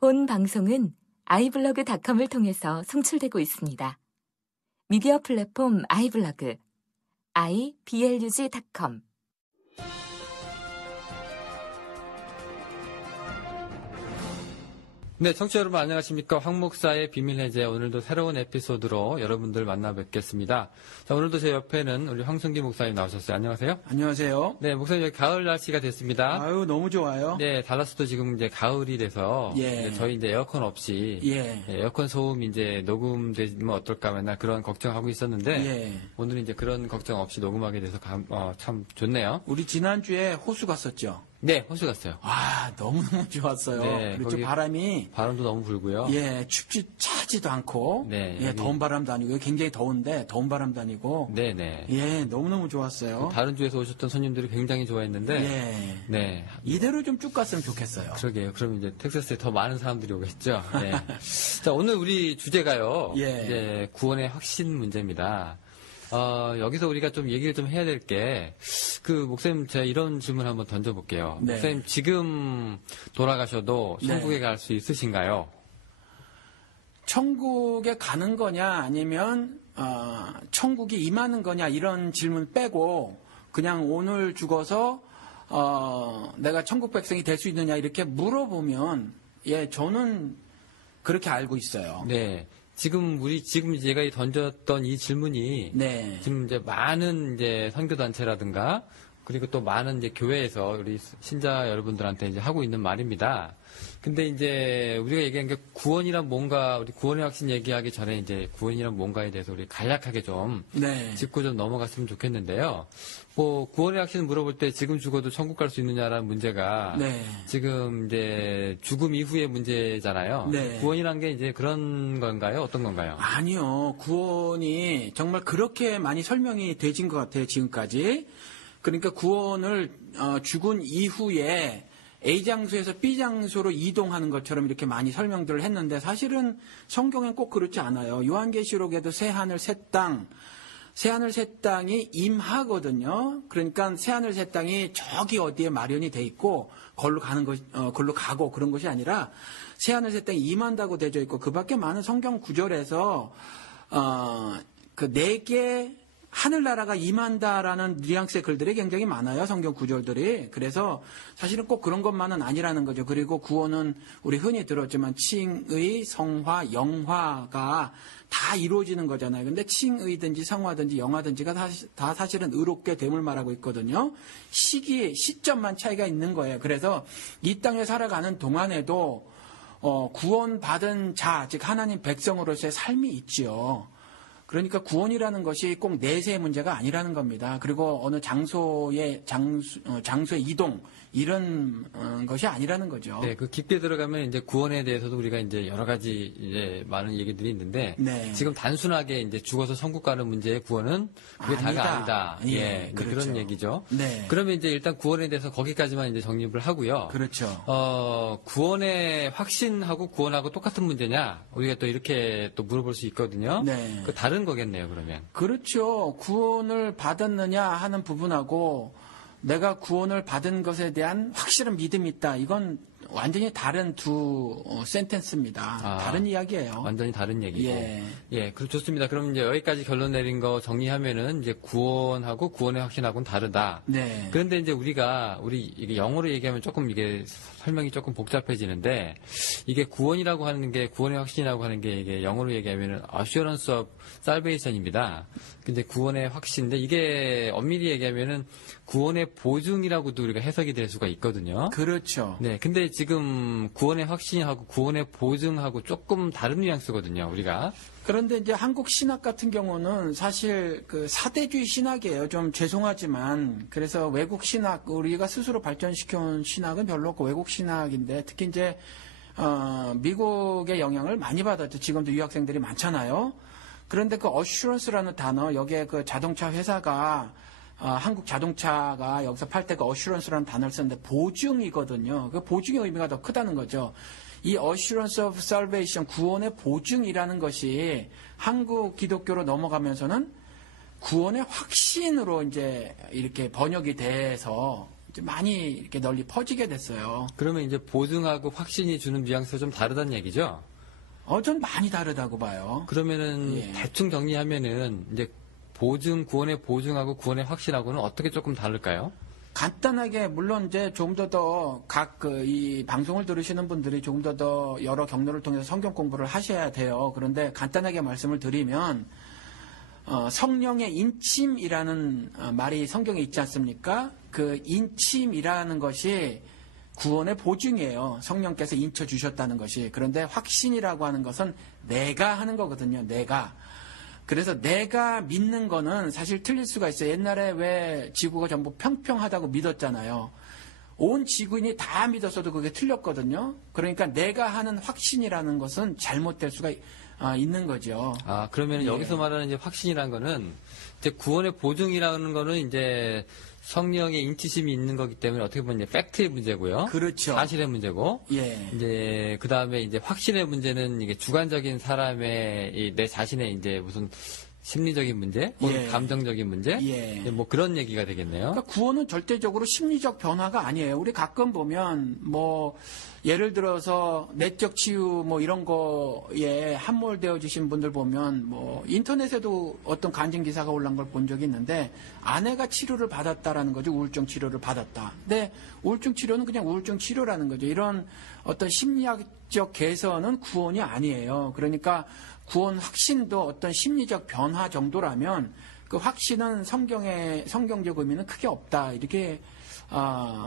본 방송은 iblog.com을 통해서 송출되고 있습니다. 미디어 플랫폼 iblog, iblog.com. 네, 청취자 여러분 안녕하십니까. 황 목사의 비밀해제, 오늘도 새로운 에피소드로 여러분들 만나 뵙겠습니다. 자, 오늘도 제 옆에는 우리 황순기 목사님 나오셨어요. 안녕하세요. 안녕하세요. 네, 목사님 여기 가을 날씨가 됐습니다. 아유, 너무 좋아요. 네, 달라스도 지금 이제 가을이 돼서 예. 저희 이제 에어컨 없이 예. 에어컨 소음 이제 녹음되면 어떨까 맨날 그런 걱정하고 있었는데 예. 오늘은 이제 그런 걱정 없이 녹음하게 돼서 참 좋네요. 우리 지난주에 호수 갔었죠? 네, 호수 갔어요. 와, 너무너무 좋았어요. 네, 그리고 거기 바람도 너무 불고요. 예, 차지도 않고. 네, 예, 더운 바람도 아니고, 굉장히 더운데, 더운 바람도 아니고. 네네. 예, 너무너무 좋았어요. 다른 주에서 오셨던 손님들이 굉장히 좋아했는데. 예. 네. 이대로 좀 쭉 갔으면 좋겠어요. 그러게요. 그럼 이제 텍사스에 더 많은 사람들이 오겠죠. 네. 자, 오늘 우리 주제가요. 예. 이제 구원의 확신 문제입니다. 여기서 우리가 좀 얘기를 좀 해야 될 게, 목사님, 제가 이런 질문 한번 던져볼게요. 네. 목사님, 지금 돌아가셔도 천국에 네. 갈 수 있으신가요? 천국에 가는 거냐, 아니면, 천국이 임하는 거냐, 이런 질문 빼고, 그냥 오늘 죽어서, 내가 천국 백성이 될 수 있느냐, 이렇게 물어보면, 예, 저는 그렇게 알고 있어요. 네. 지금 제가 던졌던 이 질문이 네. 지금 이제 많은 이제 선교단체라든가 그리고 또 많은 이제 교회에서 우리 신자 여러분들한테 이제 하고 있는 말입니다. 근데 이제 우리가 얘기한 게 구원이란 뭔가, 우리 구원의 확신 얘기하기 전에 이제 구원이란 뭔가에 대해서 우리 간략하게 좀 네. 짚고 좀 넘어갔으면 좋겠는데요. 구원의 확신 물어볼 때 지금 죽어도 천국 갈 수 있느냐라는 문제가 네. 지금 이제 죽음 이후의 문제잖아요. 네. 구원이란 게 이제 그런 건가요? 어떤 건가요? 아니요. 구원이 정말 그렇게 많이 설명이 되진 것 같아요, 지금까지. 그러니까 구원을 죽은 이후에 A 장소에서 B 장소로 이동하는 것처럼 이렇게 많이 설명들을 했는데 사실은 성경엔 꼭 그렇지 않아요. 요한계시록에도 새하늘 새 땅이 임하거든요. 그러니까 새하늘 새 땅이 저기 어디에 마련이 돼 있고 걸로 가고 그런 것이 아니라 새하늘 새 땅이 임한다고 되어 있고 그밖에 많은 성경 구절에서 내게 하늘나라가 임한다라는 뉘앙스의 글들이 굉장히 많아요. 성경 구절들이. 그래서 사실은 꼭 그런 것만은 아니라는 거죠. 그리고 구원은 우리 흔히 들었지만 칭의, 성화, 영화가 다 이루어지는 거잖아요. 근데 칭의든지 성화든지 영화든지가 다 사실은 의롭게 됨을 말하고 있거든요. 시점만 차이가 있는 거예요. 그래서 이 땅에 살아가는 동안에도 구원받은 자, 즉 하나님 백성으로서의 삶이 있지요. 그러니까 구원이라는 것이 꼭 내세의 문제가 아니라는 겁니다. 그리고 어느 장소의 이동 이런 것이 아니라는 거죠. 네, 깊게 들어가면 이제 구원에 대해서도 우리가 이제 여러 가지 이제 많은 얘기들이 있는데 네. 지금 단순하게 이제 죽어서 천국 가는 문제의 구원은 그게 다가 아니다. 예, 그렇죠. 그런 얘기죠. 네. 그러면 이제 일단 구원에 대해서 거기까지만 이제 정립을 하고요. 그렇죠. 구원의 확신하고 구원하고 똑같은 문제냐? 우리가 또 이렇게 또 물어볼 수 있거든요. 네. 그 다른 거겠네요, 그러면. 그렇죠. 구원을 받았느냐 하는 부분하고 내가 구원을 받은 것에 대한 확실한 믿음이 있다. 이건 완전히 다른 두 센텐스입니다. 다른 이야기예요. 완전히 다른 얘기고. 예. 좋습니다. 그럼 이제 여기까지 결론 내린 거 정리하면은 이제 구원하고 구원의 확신하고는 다르다. 네. 그런데 이제 이게 영어로 얘기하면 조금 이게 설명이 조금 복잡해지는데 이게 구원이라고 하는 게 구원의 확신이라고 하는 게 이게 영어로 얘기하면은 assurance of salvation입니다. 근데 구원의 확신인데 이게 엄밀히 얘기하면은 구원의 보증이라고도 우리가 해석이 될 수가 있거든요. 그렇죠. 네. 근데 지금 구원의 확신하고 구원의 보증하고 조금 다른 뉘앙스거든요, 우리가. 그런데 이제 한국 신학 같은 경우는 사실 사대주의 신학이에요. 좀 죄송하지만. 그래서 외국 신학, 우리가 스스로 발전시켜온 신학은 별로 없고 외국 신학인데 특히 이제, 미국의 영향을 많이 받았죠. 지금도 유학생들이 많잖아요. 그런데 어슈런스라는 단어, 여기에 자동차 회사가 한국 자동차가 여기서 팔 때 어슈런스라는 단어를 쓰는데 보증이거든요. 그 보증의 의미가 더 크다는 거죠. 이 assurance of salvation, 구원의 보증이라는 것이 한국 기독교로 넘어가면서는 구원의 확신으로 이제 이렇게 번역이 돼서 이제 많이 이렇게 널리 퍼지게 됐어요. 그러면 이제 보증하고 확신이 주는 뉘앙스가 좀 다르다는 얘기죠? 전 많이 다르다고 봐요. 그러면은 예. 대충 정리하면은 이제 구원의 보증하고 구원의 확신하고는 어떻게 조금 다를까요? 간단하게 물론 이제 조금 더 각 이 방송을 들으시는 분들이 조금 더 여러 경로를 통해서 성경 공부를 하셔야 돼요. 그런데 간단하게 말씀을 드리면 성령의 인침이라는 말이 성경에 있지 않습니까? 그 인침이라는 것이 구원의 보증이에요. 성령께서 인쳐 주셨다는 것이. 그런데 확신이라고 하는 것은 내가 하는 거거든요. 내가. 그래서 내가 믿는 거는 사실 틀릴 수가 있어요. 옛날에 왜 지구가 전부 평평하다고 믿었잖아요. 온 지구인이 다 믿었어도 그게 틀렸거든요. 그러니까 내가 하는 확신이라는 것은 잘못될 수가 있는 거죠. 그러면 예. 여기서 말하는 이제 확신이라는 거는 이제 구원의 보증이라는 거는 이제 성령의 인치심이 있는 거기 때문에 어떻게 보면 이제 팩트의 문제고요. 그렇죠. 사실의 문제고. 예. 이제 그 다음에 이제 확신의 문제는 이게 주관적인 사람의 내 자신의 이제 무슨 심리적인 문제, 혹은 예. 감정적인 문제, 예. 뭐 그런 얘기가 되겠네요. 그러니까 구원은 절대적으로 심리적 변화가 아니에요. 우리 가끔 보면 뭐 예를 들어서 내적 치유 뭐 이런 거에 함몰되어지신 분들 보면 뭐 인터넷에도 어떤 간증 기사가 올라온 걸 본 적이 있는데 아내가 치료를 받았다라는 거죠. 우울증 치료를 받았다. 근데 우울증 치료는 그냥 우울증 치료라는 거죠. 이런 어떤 심리학적 개선은 구원이 아니에요. 그러니까 구원 확신도 어떤 심리적 변화 정도라면 그 확신은 성경적 의미는 크게 없다. 이렇게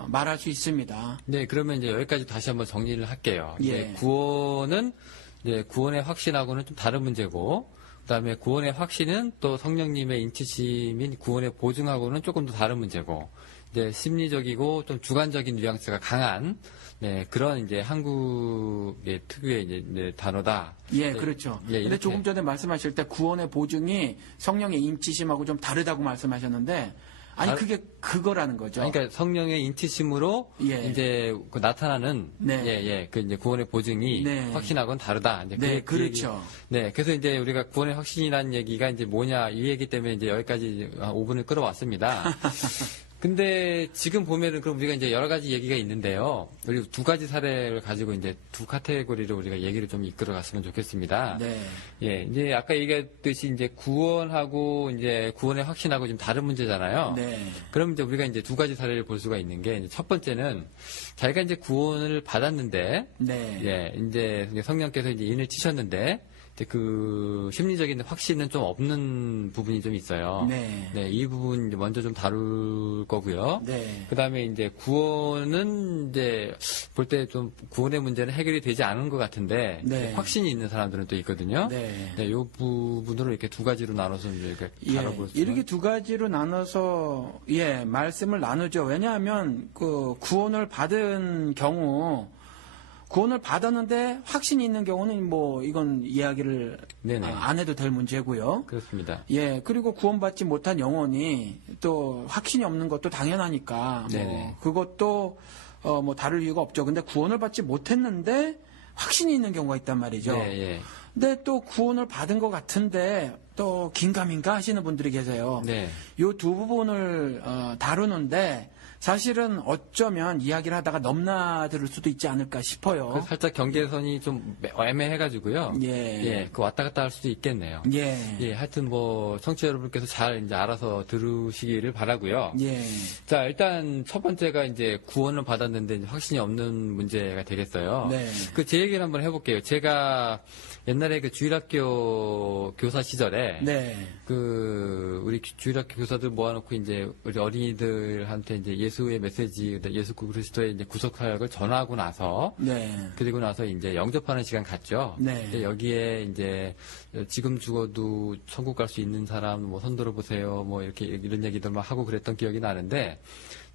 말할 수 있습니다. 네, 그러면 이제 여기까지 다시 한번 정리를 할게요. 예. 이제 구원은 이제 구원의 확신하고는 좀 다른 문제고, 그다음에 구원의 확신은 또 성령님의 인치심인 구원의 보증하고는 조금 더 다른 문제고, 이제 심리적이고 좀 주관적인 뉘앙스가 강한 그런 이제 한국의 특유의 이제 단어다. 예, 그렇죠. 예, 근데 이렇게. 조금 전에 말씀하실 때 구원의 보증이 성령의 인치심하고 좀 다르다고 말씀하셨는데 아니 그게 그거라는 거죠. 그러니까 성령의 인치심으로 예. 이제 그 나타나는 네. 그 이제 구원의 보증이 네. 확신하고는 다르다. 이제 네, 그 얘기. 그렇죠. 네, 그래서 이제 우리가 구원의 확신이라는 얘기가 이제 뭐냐 이 얘기 때문에 이제 여기까지 5분을 끌어왔습니다. 근데 지금 보면은 그럼 우리가 이제 여러 가지 얘기가 있는데요. 우리 두 가지 사례를 가지고 이제 두 카테고리로 우리가 얘기를 좀 이끌어 갔으면 좋겠습니다. 네. 예, 이제 아까 얘기했듯이 이제 구원하고 이제 구원의 확신하고 좀 다른 문제잖아요. 네. 그럼 이제 우리가 이제 두 가지 사례를 볼 수가 있는 게 이제 첫 번째는 자기가 이제 구원을 받았는데 네. 예, 이제 성령께서 이제 인을 치셨는데 이제 그 심리적인 확신은 좀 없는 부분이 좀 있어요. 네. 네, 이 부분 이제 먼저 좀 다룰 거고요. 네. 그 다음에 이제 구원은 이제 볼 때 좀 구원의 문제는 해결이 되지 않은 것 같은데 네. 확신이 있는 사람들은 또 있거든요. 네. 네, 이 부분으로 이렇게 두 가지로 나눠서 이렇게 다뤄볼 수 이렇게 두 가지로 나눠서 말씀을 나누죠. 왜냐하면 그 구원을 받은 경우 구원을 받았는데 확신이 있는 경우는 뭐 이건 이야기를 네네. 안 해도 될 문제고요. 그렇습니다. 예, 그리고 구원받지 못한 영혼이 또 확신이 없는 것도 당연하니까 네네. 뭐 그것도 뭐 다를 이유가 없죠. 근데 구원을 받지 못했는데 확신이 있는 경우가 있단 말이죠. 네, 예. 근데 또 구원을 받은 것 같은데 또 긴가민가 하시는 분들이 계세요. 네. 이 두 부분을 다루는데 사실은 어쩌면 이야기를 하다가 넘나들 수도 있지 않을까 싶어요. 그 살짝 경계선이 좀 애매해가지고요. 예. 그 왔다 갔다 할 수도 있겠네요. 예. 하여튼 뭐 청취자 여러분께서 잘 이제 알아서 들으시기를 바라고요. 예. 자, 일단 첫 번째가 이제 구원을 받았는데 이제 확신이 없는 문제가 되겠어요. 네. 그 제 얘기를 한번 해볼게요. 제가 옛날에 그 주일학교 교사 시절에 네. 그 우리 주일학교 교사들 모아놓고 이제 우리 어린이들한테 이제 예수의 메시지, 예수 그리스도의 이제 구속 사역을 전하고 나서 네. 그리고 나서 이제 영접하는 시간 갔죠. 네. 근데 여기에 이제 지금 죽어도 천국 갈 수 있는 사람 뭐 손들어 보세요. 뭐 이렇게 이런 얘기들만 하고 그랬던 기억이 나는데.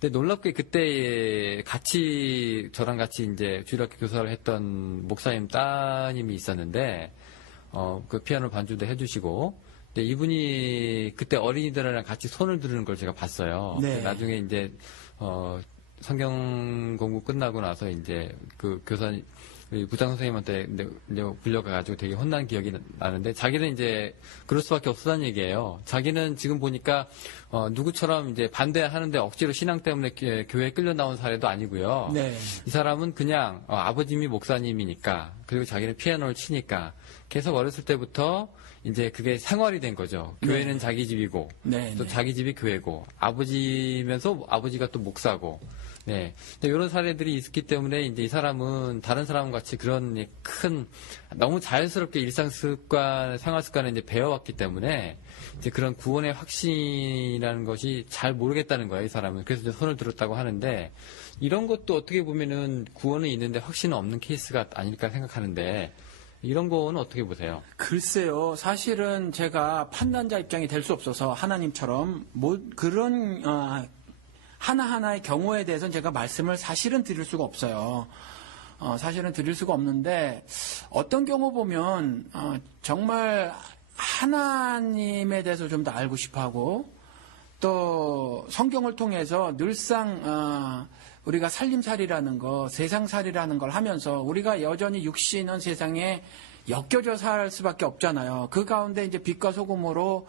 근데 놀랍게 그때 같이 저랑 같이 이제 주일학교 교사를 했던 목사님 따님이 있었는데 그 피아노 반주도 해주시고 근데 이분이 그때 어린이들이랑 같이 손을 들는 걸 제가 봤어요. 네. 나중에 이제 성경 공부 끝나고 나서 이제 그 교사님 우리 부장 선생님한테 이제 불려가가지고 되게 혼난 기억이 나는데 자기는 이제 그럴 수밖에 없었다는 얘기예요. 자기는 지금 보니까 누구처럼 이제 반대하는데 억지로 신앙 때문에 교회에 끌려 나온 사례도 아니고요. 네. 이 사람은 그냥 아버님이 목사님이니까 그리고 자기는 피아노를 치니까 계속 어렸을 때부터 이제 그게 생활이 된 거죠. 교회는 네. 자기 집이고 네, 또 네. 자기 집이 교회고 아버지면서 아버지가 또 목사고. 네. 이런 사례들이 있기 때문에 이제 이 사람은 다른 사람 같이 그런 큰 너무 자연스럽게 일상 습관, 생활 습관을 이제 배워왔기 때문에 이제 그런 구원의 확신이라는 것이 잘 모르겠다는 거예요, 이 사람은. 그래서 이제 손을 들었다고 하는데 이런 것도 어떻게 보면은 구원은 있는데 확신은 없는 케이스가 아닐까 생각하는데 이런 거는 어떻게 보세요? 글쎄요, 사실은 제가 판단자 입장이 될 수 없어서 하나님처럼 그런 하나하나의 경우에 대해서는 제가 말씀을 사실은 드릴 수가 없어요. 사실은 드릴 수가 없는데 어떤 경우 보면 정말 하나님에 대해서 좀 더 알고 싶어하고 또 성경을 통해서 늘상 우리가 살림살이라는 거, 세상살이라는 걸 하면서 우리가 여전히 육신은 세상에 엮여져 살 수밖에 없잖아요. 그 가운데 이제 빛과 소금으로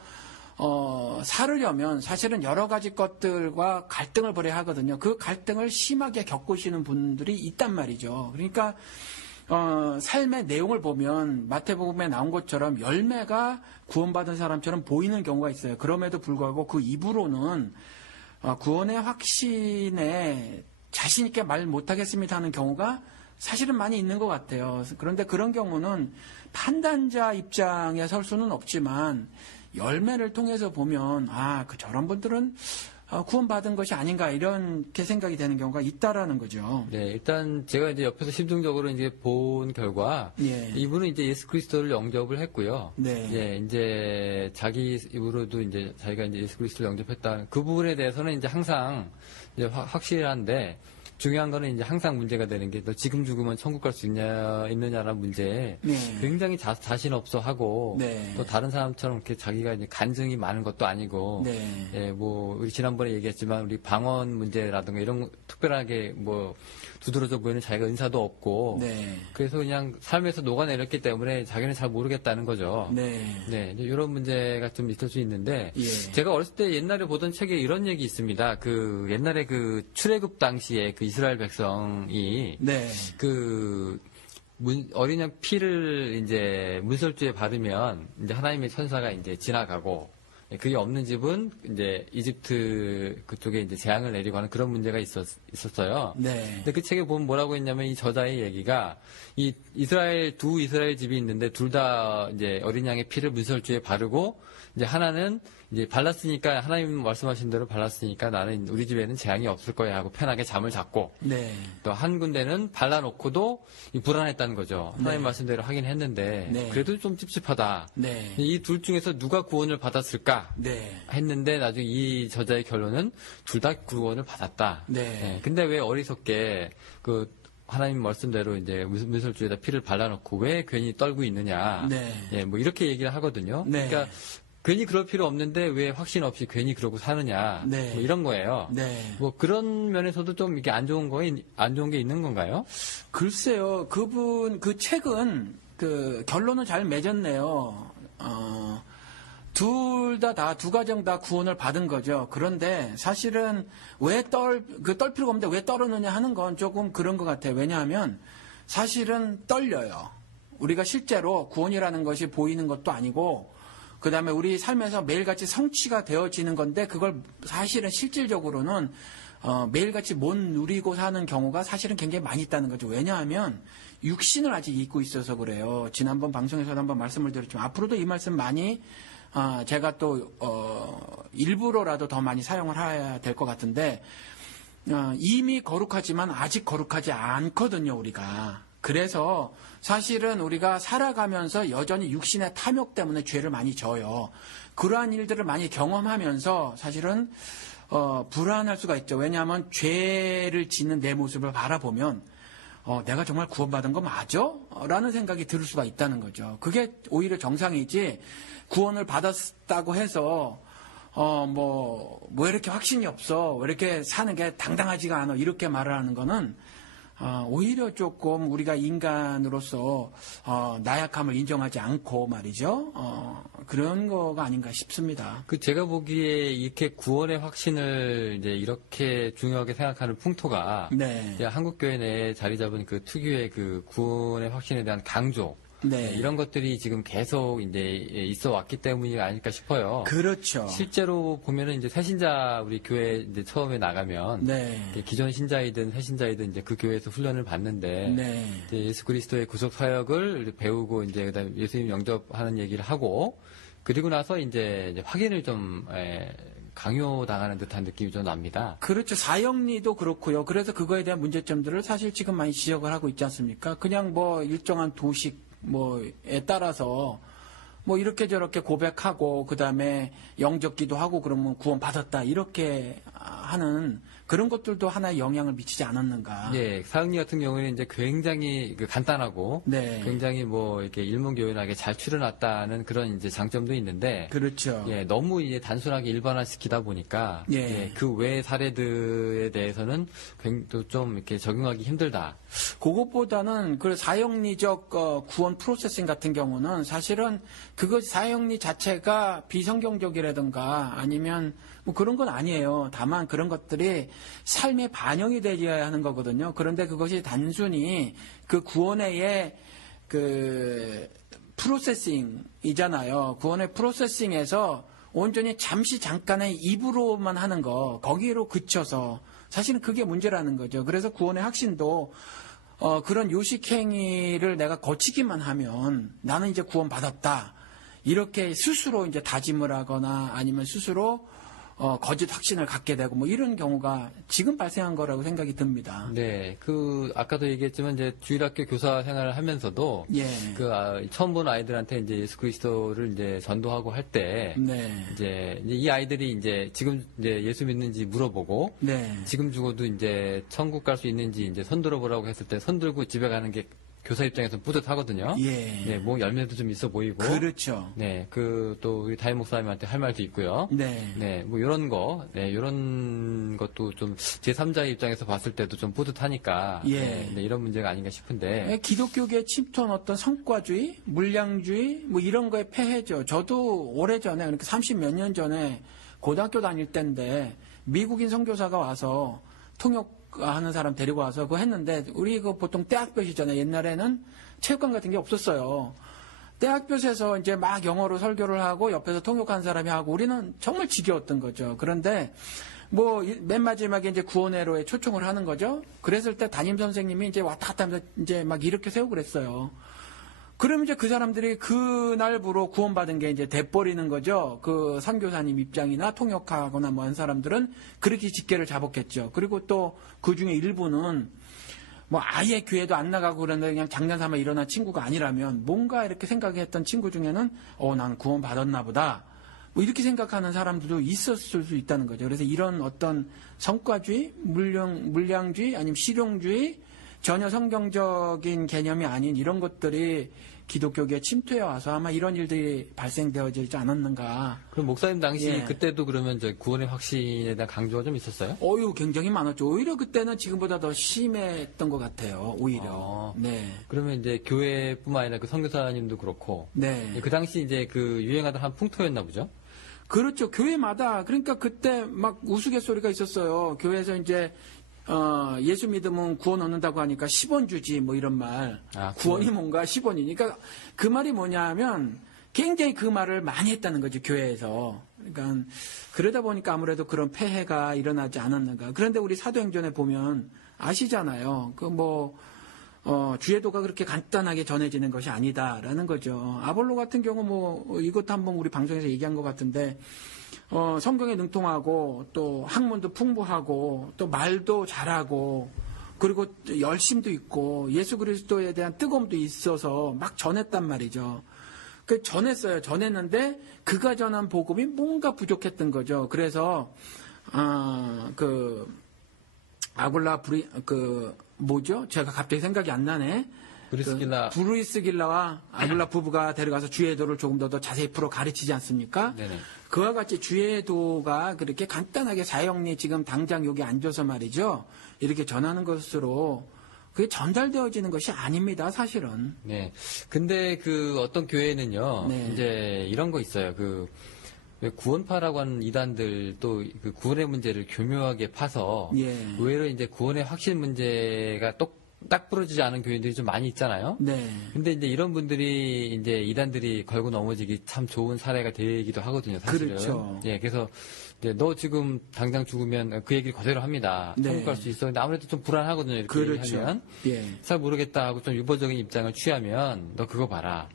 살으려면 사실은 여러 가지 것들과 갈등을 벌여야 하거든요. 그 갈등을 심하게 겪으시는 분들이 있단 말이죠. 그러니까 삶의 내용을 보면 마태복음에 나온 것처럼 열매가 구원받은 사람처럼 보이는 경우가 있어요. 그럼에도 불구하고 그 입으로는 구원의 확신에 자신 있게 말 못하겠습니다 하는 경우가 사실은 많이 있는 것 같아요. 그런데 그런 경우는 판단자 입장에 설 수는 없지만 열매를 통해서 보면 저런 분들은 구원받은 것이 아닌가 이렇게 생각이 되는 경우가 있다라는 거죠. 네, 일단 제가 이제 옆에서 심층적으로 이제 본 결과 예. 이분은 이제 예수 그리스도를 영접을 했고요. 네. 예, 이제 자기 입으로도 이제 자기가 이제 예수 그리스도를 영접했다. 그 부분에 대해서는 이제 항상 이제 확실한데 중요한 거는 이제 항상 문제가 되는 게 너 지금 죽으면 천국 갈 수 있느냐라는 문제에 네. 굉장히 자신 없어 하고 네. 또 다른 사람처럼 이렇게 자기가 이제 간증이 많은 것도 아니고 네. 예, 뭐 우리 지난번에 얘기했지만 우리 방언 문제라든가 이런 특별하게 뭐 두드러져 보이는 자기가 은사도 없고 네. 그래서 그냥 삶에서 녹아내렸기 때문에 자기는 잘 모르겠다는 거죠. 네. 네, 이제 이런 문제가 좀 있을 수 있는데 예. 제가 어렸을 때 옛날에 보던 책에 이런 얘기 있습니다. 그 옛날에 그 출애굽 당시에 그 이스라엘 백성이 네. 그 어린 양 피를 이제 문설주에 바르면 이제 하나님의 천사가 이제 지나가고 그게 없는 집은 이제 이집트 그쪽에 이제 재앙을 내리고 하는 그런 문제가 있었어요. 네. 근데 그 책에 보면 뭐라고 했냐면 이 저자의 얘기가 이 두 이스라엘 집이 있는데 둘 다 이제 어린 양의 피를 문설주에 바르고 이제 하나는 이제 발랐으니까 하나님 말씀하신 대로 발랐으니까 나는 우리 집에는 재앙이 없을 거야 하고 편하게 잠을 잤고 네. 또 한 군데는 발라놓고도 불안했다는 거죠. 하나님 네. 말씀대로 하긴 했는데 네. 그래도 좀 찝찝하다. 네. 이 둘 중에서 누가 구원을 받았을까 네. 했는데 나중에 이 저자의 결론은 둘 다 구원을 받았다. 네. 근데 왜 어리석게 그 하나님 말씀대로 이제 문설주에다 피를 발라놓고 왜 괜히 떨고 있느냐. 네. 예, 뭐 이렇게 얘기를 하거든요. 네. 그러니까 괜히 그럴 필요 없는데 왜 확신 없이 괜히 그러고 사느냐. 네. 뭐 이런 거예요. 네. 뭐 그런 면에서도 좀 이게 안 좋은 게 있는 건가요? 글쎄요, 그 책은 결론을 잘 맺었네요. 둘 다 두 가정 다 구원을 받은 거죠. 그런데 사실은 왜 떨 필요가 없는데 왜 떨었느냐 하는 건 조금 그런 것 같아요. 왜냐하면 사실은 떨려요. 우리가 실제로 구원이라는 것이 보이는 것도 아니고 그 다음에 우리 삶에서 매일같이 성취가 되어지는 건데 그걸 사실은 실질적으로는 매일같이 못 누리고 사는 경우가 사실은 굉장히 많이 있다는 거죠. 왜냐하면 육신을 아직 잊고 있어서 그래요. 지난번 방송에서도 한번 말씀을 드렸지만 앞으로도 이 말씀 많이 제가 또 일부러라도 더 많이 사용을 해야 될 것 같은데 이미 거룩하지만 아직 거룩하지 않거든요. 우리가. 그래서 사실은 우리가 살아가면서 여전히 육신의 탐욕 때문에 죄를 많이 져요. 그러한 일들을 많이 경험하면서 사실은 불안할 수가 있죠. 왜냐하면 죄를 짓는 내 모습을 바라보면 내가 정말 구원받은 거 맞아? 라는 생각이 들 수가 있다는 거죠. 그게 오히려 정상이지 구원을 받았다고 해서 뭐 이렇게 확신이 없어. 왜 이렇게 사는 게 당당하지가 않아. 이렇게 말을 하는 거는 오히려 조금 우리가 인간으로서 나약함을 인정하지 않고 말이죠. 그런 거가 아닌가 싶습니다. 그 제가 보기에 이렇게 구원의 확신을 이제 이렇게 중요하게 생각하는 풍토가 네. 이제 한국교회 내에 자리 잡은 그 특유의 그 구원의 확신에 대한 강조 네. 이런 것들이 지금 계속 이제 있어 왔기 때문이 아닐까 싶어요. 그렇죠. 실제로 보면은 이제 새신자 우리 교회 이제 처음에 나가면 네. 기존 신자이든 새신자이든 이제 그 교회에서 훈련을 받는데 네. 이제 예수 그리스도의 구속 사역을 배우고 이제 그다음에 예수님 영접하는 얘기를 하고 그리고 나서 이제 확인을 좀 강요당하는 듯한 느낌이 좀 납니다. 그렇죠. 사형리도 그렇고요. 그래서 그거에 대한 문제점들을 사실 지금 많이 지적을 하고 있지 않습니까? 그냥 뭐 일정한 도식 뭐에 따라서 뭐 이렇게 저렇게 고백하고 그다음에 영접기도 하고 그러면 구원 받았다 이렇게 하는 그런 것들도 하나의 영향을 미치지 않았는가. 예, 사형리 같은 경우에는 이제 굉장히 간단하고 네. 굉장히 뭐 이렇게 일목요연하게 잘 추려놨다는 그런 이제 장점도 있는데 그렇죠. 예, 너무 이제 단순하게 일반화시키다 보니까 예. 그 외의 사례들에 대해서는 굉장히 좀 이렇게 적용하기 힘들다. 그것보다는 그 사형리적 구원 프로세싱 같은 경우는 사실은 그것 사형리 자체가 비성경적이라든가 아니면 뭐 그런 건 아니에요. 다만 그런 것들이 삶에 반영이 되어야 하는 거거든요. 그런데 그것이 단순히 그 구원의 그 프로세싱이잖아요. 구원의 프로세싱에서 온전히 잠깐의 입으로만 하는 거 거기로 그쳐서 사실은 그게 문제라는 거죠. 그래서 구원의 확신도 그런 요식행위를 내가 거치기만 하면 나는 이제 구원받았다. 이렇게 스스로 이제 다짐을 하거나 아니면 스스로 거짓 확신을 갖게 되고 뭐 이런 경우가 지금 발생한 거라고 생각이 듭니다. 네, 아까도 얘기했지만 이제 주일학교 교사 생활을 하면서도 예. 처음 본 아이들한테 이제 예수 그리스도를 이제 전도하고 할 때 네. 이제 이 아이들이 이제 지금 이제 예수 믿는지 물어보고 네. 지금 죽어도 이제 천국 갈 수 있는지 이제 손 들어보라고 했을 때 손 들고 집에 가는 게 교사 입장에서 뿌듯하거든요. 예. 네, 뭐 열매도 좀 있어 보이고. 그렇죠. 네, 또 우리 다임 목사님한테 할 말도 있고요. 네. 네, 뭐 이런 것도 좀 제3자의 입장에서 봤을 때도 좀 뿌듯하니까. 예. 네, 이런 문제가 아닌가 싶은데. 기독교계에 침투한 어떤 성과주의, 물량주의 뭐 이런 거에 폐해죠. 저도 오래전에 그러니까 30몇 년 전에 고등학교 다닐 때인데 미국인 선교사가 와서 통역하는 사람 데리고 와서 그거 했는데 우리 보통 떼학볕이잖아요. 옛날에는 체육관 같은 게 없었어요. 떼학볕에서 이제 막 영어로 설교를 하고 옆에서 통역하는 사람이 하고 우리는 정말 지겨웠던 거죠. 그런데 뭐 맨 마지막에 이제 구원회로에 초청을 하는 거죠. 그랬을 때 담임 선생님이 이제 왔다 갔다 하면서 이제 막 이렇게 세우고 그랬어요. 그러면 이제 그 사람들이 그날부로 구원받은 게 이제 돼버리는 거죠. 그 선교사님 입장이나 통역하거나 뭐 한 사람들은 그렇게 직계를 잡았겠죠. 그리고 또 그 중에 일부는 뭐 아예 교회도 안 나가고 그러는데 그냥 장난삼아 일어난 친구가 아니라면 뭔가 이렇게 생각했던 친구 중에는 난 구원받았나 보다. 뭐 이렇게 생각하는 사람들도 있었을 수 있다는 거죠. 그래서 이런 어떤 성과주의, 물량주의, 아니면 실용주의, 전혀 성경적인 개념이 아닌 이런 것들이 기독교계에 침투해 와서 아마 이런 일들이 발생되어지지 않았는가. 그럼 목사님 당시 예. 그때도 그러면 이제 구원의 확신에 대한 강조가 좀 있었어요? 굉장히 많았죠. 오히려 그때는 지금보다 더 심했던 것 같아요. 오히려. 네. 그러면 이제 교회뿐만 아니라 그 선교사님도 그렇고. 네. 그 당시 이제 그 유행하던 한 풍토였나 보죠? 그렇죠. 교회마다 그러니까 그때 막 우스갯소리가 있었어요. 교회에서 이제 예수 믿으면 구원 얻는다고 하니까 10원 주지 뭐 이런 말. 구원이 뭔가 10원이니까 그 말이 뭐냐면 굉장히 그 말을 많이 했다는 거죠. 교회에서. 그러니까 그러다 보니까 아무래도 그런 폐해가 일어나지 않았는가. 그런데 우리 사도행전에 보면 아시잖아요. 주의도가 그렇게 간단하게 전해지는 것이 아니다라는 거죠. 아볼로 같은 경우 뭐 이것도 한번 우리 방송에서 얘기한 것 같은데 성경에 능통하고 또 학문도 풍부하고 또 말도 잘하고 그리고 열심도 있고 예수 그리스도에 대한 뜨거움도 있어서 막 전했단 말이죠. 전했어요. 전했는데 그가 전한 복음이 뭔가 부족했던 거죠. 그래서 아굴라 뭐죠? 제가 갑자기 생각이 안 나네. 브루이스길라와 아굴라 부부가 데려가서 주의도를 조금 더 자세히 풀어 가르치지 않습니까? 네네. 그와 같이 주의도가 그렇게 간단하게 사형리 지금 당장 여기 앉아서 말이죠. 이렇게 전하는 것으로 그게 전달되어지는 것이 아닙니다, 사실은. 네. 근데 그 어떤 교회는요, 네. 이제 이런 거 있어요. 왜 구원파라고 하는 이단들 또 그 구원의 문제를 교묘하게 파서 예. 의외로 이제 구원의 확신 문제가 딱 부러지지 않은 교회들이 좀 많이 있잖아요. 네. 근데 이제 이런 분들이 이제 이단들이 걸고 넘어지기 참 좋은 사례가 되기도 하거든요, 사실은. 그렇죠. 예, 그래서 이제 너 지금 당장 죽으면 그 얘기를 그대로 합니다. 네. 천국 갈 수 있어. 근데 아무래도 좀 불안하거든요, 이렇게 그렇죠. 얘기하면. 예. 잘 모르겠다 하고 좀 유보적인 입장을 취하면 너 그거 봐라.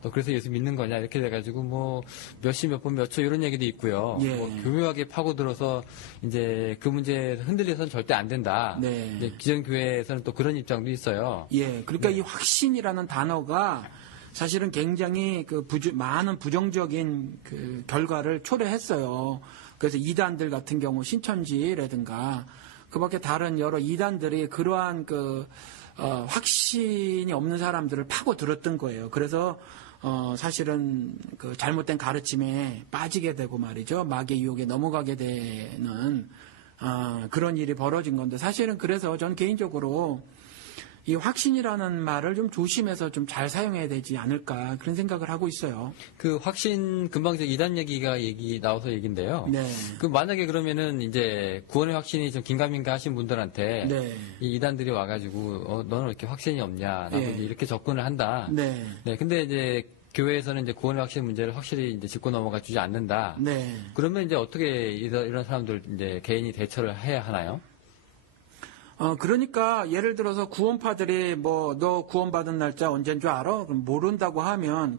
너 그래서 예수 믿는 거냐 이렇게 돼가지고 뭐 몇시 몇 분 몇 초 이런 얘기도 있고요. 예. 뭐 교묘하게 파고들어서 이제 그 문제에 흔들려서는 절대 안 된다. 네. 이제 기존 교회에서는 또 그런 입장도 있어요. 예. 그러니까 이 확신이라는 단어가 사실은 굉장히 많은 부정적인 그 결과를 초래했어요. 그래서 이단들 같은 경우 신천지라든가 그밖에 다른 여러 이단들이 그러한 확신이 없는 사람들을 파고들었던 거예요. 그래서 사실은 그 잘못된 가르침에 빠지게 되고 말이죠. 마귀의 유혹에 넘어가게 되는 그런 일이 벌어진 건데 사실은 그래서 전 개인적으로 이 확신이라는 말을 좀 조심해서 좀 잘 사용해야 되지 않을까 그런 생각을 하고 있어요. 그 확신 금방 이제 이단 얘기가 나와서 얘기인데요. 네. 그 만약에 그러면은 이제 구원의 확신이 좀 긴가민가 하신 분들한테 네. 이 이단들이 와가지고 너는 왜 이렇게 확신이 없냐, 나도 예. 이제 이렇게 접근을 한다. 네. 네, 근데 이제 교회에서는 이제 구원의 확신 문제를 확실히 이제 짚고 넘어가 주지 않는다. 네. 그러면 이제 어떻게 이런 사람들 이제 개인이 대처를 해야 하나요? 그러니까 예를 들어서 구원파들이 너 구원받은 날짜 언제인 줄 알아? 그럼 모른다고 하면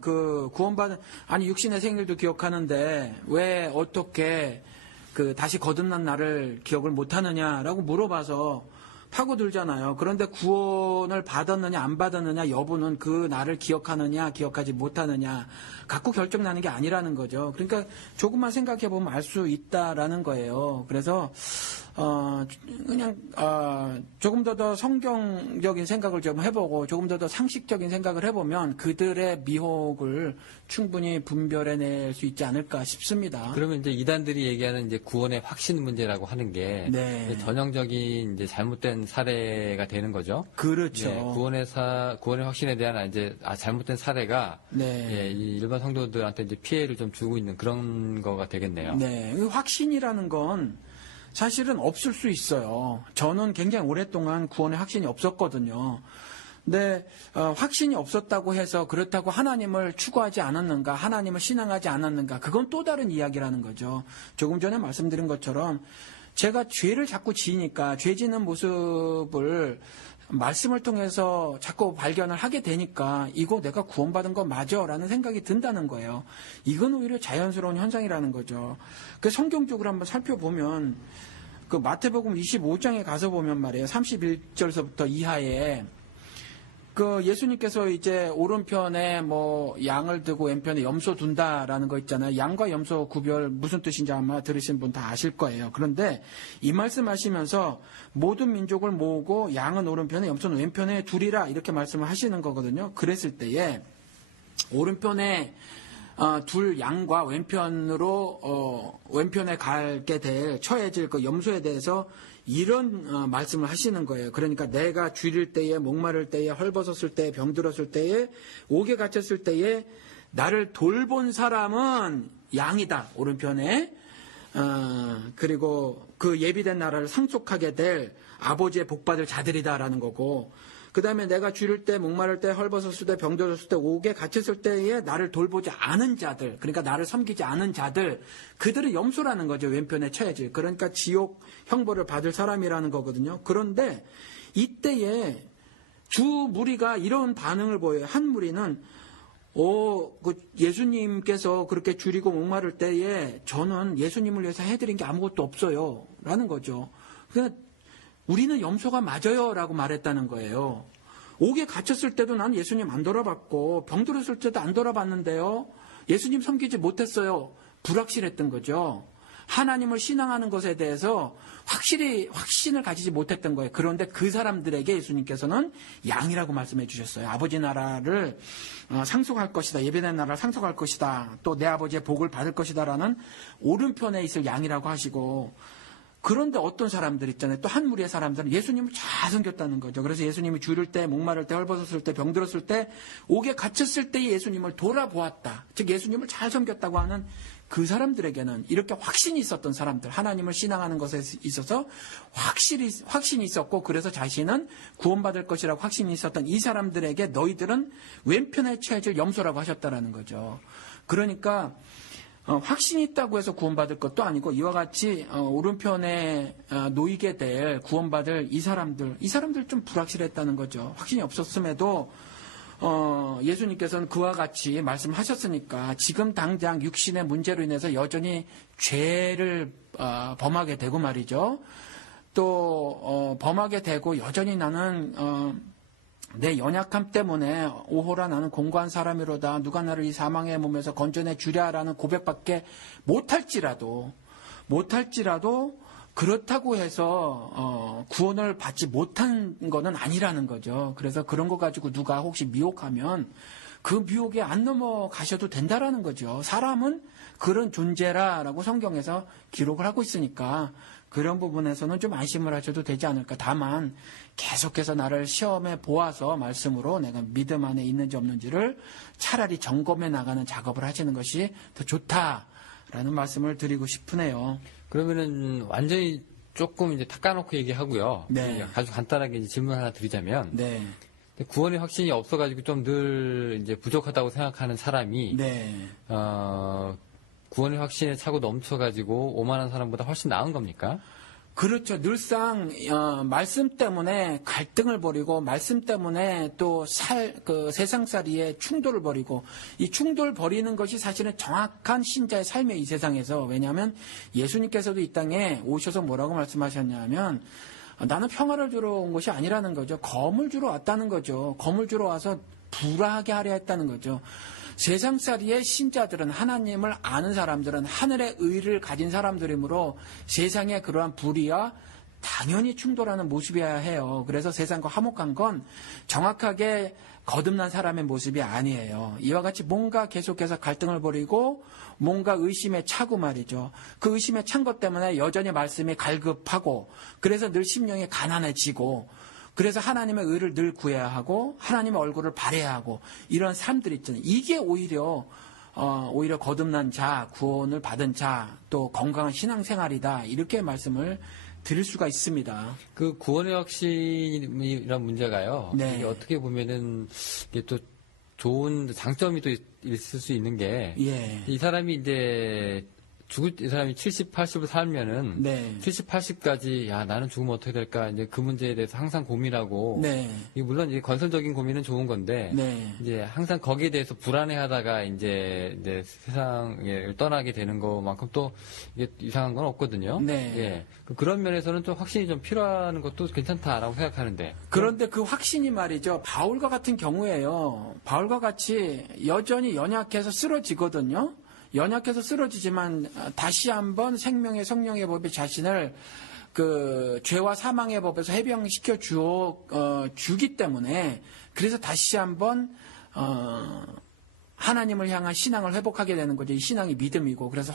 육신의 생일도 기억하는데 왜 어떻게 다시 거듭난 날을 기억을 못 하느냐라고 물어봐서 파고들잖아요. 그런데 구원을 받았느냐 안 받았느냐 여부는 그 날을 기억하느냐 기억하지 못하느냐 갖고 결정나는 게 아니라는 거죠. 그러니까 조금만 생각해 보면 알 수 있다라는 거예요. 그래서 그냥 조금 더 성경적인 생각을 좀 해보고 조금 더 상식적인 생각을 해보면 그들의 미혹을 충분히 분별해낼 수 있지 않을까 싶습니다. 그러면 이제 이단들이 얘기하는 이제 구원의 확신 문제라고 하는 게 네. 전형적인 이제 잘못된 사례가 되는 거죠. 그렇죠. 네, 구원의 확신에 대한 이제 잘못된 사례가 네. 예, 이 일반 성도들한테 이제 피해를 좀 주고 있는 그런 거가 되겠네요. 네, 확신이라는 건 사실은 없을 수 있어요. 저는 굉장히 오랫동안 구원의 확신이 없었거든요. 근데 확신이 없었다고 해서 그렇다고 하나님을 추구하지 않았는가, 하나님을 신앙하지 않았는가, 그건 또 다른 이야기라는 거죠. 조금 전에 말씀드린 것처럼 제가 죄를 자꾸 지니까 죄 지는 모습을 말씀을 통해서 자꾸 발견을 하게 되니까 이거 내가 구원받은 거 맞아 라는 생각이 든다는 거예요. 이건 오히려 자연스러운 현상이라는 거죠. 그 성경적으로 한번 살펴보면 그 마태복음 25장에 가서 보면 말이에요. 31절서부터 이하에 그 예수님께서 이제 오른편에 양을 두고 왼편에 염소 둔다라는 거 있잖아요. 양과 염소 구별 무슨 뜻인지 아마 들으신 분 다 아실 거예요. 그런데 이 말씀하시면서 모든 민족을 모으고 양은 오른편에 염소는 왼편에 두리라 이렇게 말씀을 하시는 거거든요. 그랬을 때에 오른편에 둘 양과 왼편에 가게 될 처해질 그 염소에 대해서 이런 말씀을 하시는 거예요. 그러니까 내가 줄일 때에 목마를 때에 헐벗었을 때에 병들었을 때에 옥에 갇혔을 때에 나를 돌본 사람은 양이다. 오른편에 그리고 그 예비된 나라를 상속하게 될 아버지의 복받을 자들이다라는 거고 그 다음에 내가 줄일 때, 목마를 때, 헐벗었을 때, 병들었을 때, 옥에 갇혔을 때에 나를 돌보지 않은 자들, 그러니까 나를 섬기지 않은 자들, 그들은 염소라는 거죠. 왼편에 처해질. 그러니까 지옥 형벌을 받을 사람이라는 거거든요. 그런데 이때에 두 무리가 이런 반응을 보여요. 한 무리는 예수님께서 그렇게 줄이고 목마를 때에 저는 예수님을 위해서 해드린 게 아무것도 없어요. 라는 거죠. 그러니까 우리는 염소가 맞아요 라고 말했다는 거예요. 옥에 갇혔을 때도 난 예수님 안 돌아봤고 병들었을 때도 안 돌아봤는데요. 예수님 섬기지 못했어요. 불확실했던 거죠. 하나님을 신앙하는 것에 대해서 확신을 가지지 못했던 거예요. 그런데 그 사람들에게 예수님께서는 양이라고 말씀해 주셨어요. 아버지 나라를 상속할 것이다. 예배된 나라를 상속할 것이다. 또 내 아버지의 복을 받을 것이다 라는 오른편에 있을 양이라고 하시고 그런데 어떤 사람들 있잖아요. 또 한 무리의 사람들은 예수님을 잘 섬겼다는 거죠. 그래서 예수님이 주를 때, 목마를 때, 헐벗었을 때, 병들었을 때, 옥에 갇혔을 때 예수님을 돌아보았다. 즉 예수님을 잘 섬겼다고 하는 그 사람들에게는 이렇게 확신이 있었던 사람들, 하나님을 신앙하는 것에 있어서 확신이 있었고, 그래서 자신은 구원받을 것이라고 확신이 있었던 이 사람들에게 너희들은 왼편에 처해질 염소라고 하셨다라는 거죠. 그러니까 확신이 있다고 해서 구원받을 것도 아니고 이와 같이 오른편에 놓이게 될 구원받을 이 사람들 좀 불확실했다는 거죠. 확신이 없었음에도 예수님께서는 그와 같이 말씀하셨으니까 지금 당장 육신의 문제로 인해서 여전히 죄를 범하게 되고 말이죠. 또 범하게 되고 여전히 나는 내 연약함 때문에 오호라 나는 공고한 사람이로다. 누가 나를 이 사망의 몸에서 건져내 주랴라는 고백밖에 못할지라도 그렇다고 해서 구원을 받지 못한 거는 아니라는 거죠. 그래서 그런 거 가지고 누가 혹시 미혹하면 그 미혹에 안 넘어가셔도 된다라는 거죠. 사람은 그런 존재라라고 성경에서 기록을 하고 있으니까 그런 부분에서는 좀 안심을 하셔도 되지 않을까. 다만 계속해서 나를 시험해 보아서 말씀으로 내가 믿음 안에 있는지 없는지를 차라리 점검해 나가는 작업을 하시는 것이 더 좋다라는 말씀을 드리고 싶으네요. 그러면은 완전히 조금 이제 탁 까놓고 얘기하고요. 네. 아주 간단하게 이제 질문 하나 드리자면, 네. 구원의 확신이 없어가지고 좀 늘 이제 부족하다고 생각하는 사람이, 네. 구원의 확신에 차고 넘쳐가지고 오만한 사람보다 훨씬 나은 겁니까? 그렇죠. 늘상 말씀 때문에 갈등을 벌이고 말씀 때문에 또 세상살이의 충돌을 벌이고 이 충돌 벌이는 것이 사실은 정확한 신자의 삶의 이 세상에서. 왜냐하면 예수님께서도 이 땅에 오셔서 뭐라고 말씀하셨냐면 나는 평화를 주러 온 것이 아니라는 거죠. 검을 주러 왔다는 거죠. 검을 주러 와서 불화하게 하려 했다는 거죠. 세상살이의 신자들은, 하나님을 아는 사람들은 하늘의 의를 가진 사람들이므로 세상의 그러한 불의와 당연히 충돌하는 모습이어야 해요. 그래서 세상과 화목한 건 정확하게 거듭난 사람의 모습이 아니에요. 이와 같이 뭔가 계속해서 갈등을 벌이고 뭔가 의심에 차고 말이죠. 그 의심에 찬 것 때문에 여전히 말씀이 갈급하고 그래서 늘 심령이 가난해지고 그래서 하나님의 의를 늘 구해야 하고 하나님의 얼굴을 바라야 하고 이런 삶들이 있잖아요. 이게 오히려 거듭난 자, 구원을 받은 자, 또 건강한 신앙생활이다. 이렇게 말씀을 드릴 수가 있습니다. 그 구원의 확신이란 문제가요. 네. 이게 어떻게 보면은 이게 또 좋은 장점이 또 있을 수 있는 게, 예. 이 사람이 이제 이 사람이 70, 80을 살면은, 네. 70, 80까지, 야, 나는 죽으면 어떻게 될까, 이제 그 문제에 대해서 항상 고민하고, 네. 이게 물론 이제 건설적인 고민은 좋은 건데, 네. 이제 항상 거기에 대해서 불안해 하다가 이제 세상을 떠나게 되는 것만큼 또 이게 이상한 건 없거든요. 네. 예. 그런 면에서는 좀 확신이 좀 필요한 것도 괜찮다라고 생각하는데. 그런데 그 확신이 말이죠. 바울과 같은 경우에요. 바울과 같이 여전히 연약해서 쓰러지거든요. 연약해서 쓰러지지만 다시 한번 생명의 성령의 법에 자신을 그 죄와 사망의 법에서 해방시켜 주기 때문에 그래서 다시 한번 하나님을 향한 신앙을 회복하게 되는 거죠. 이 신앙이 믿음이고 그래서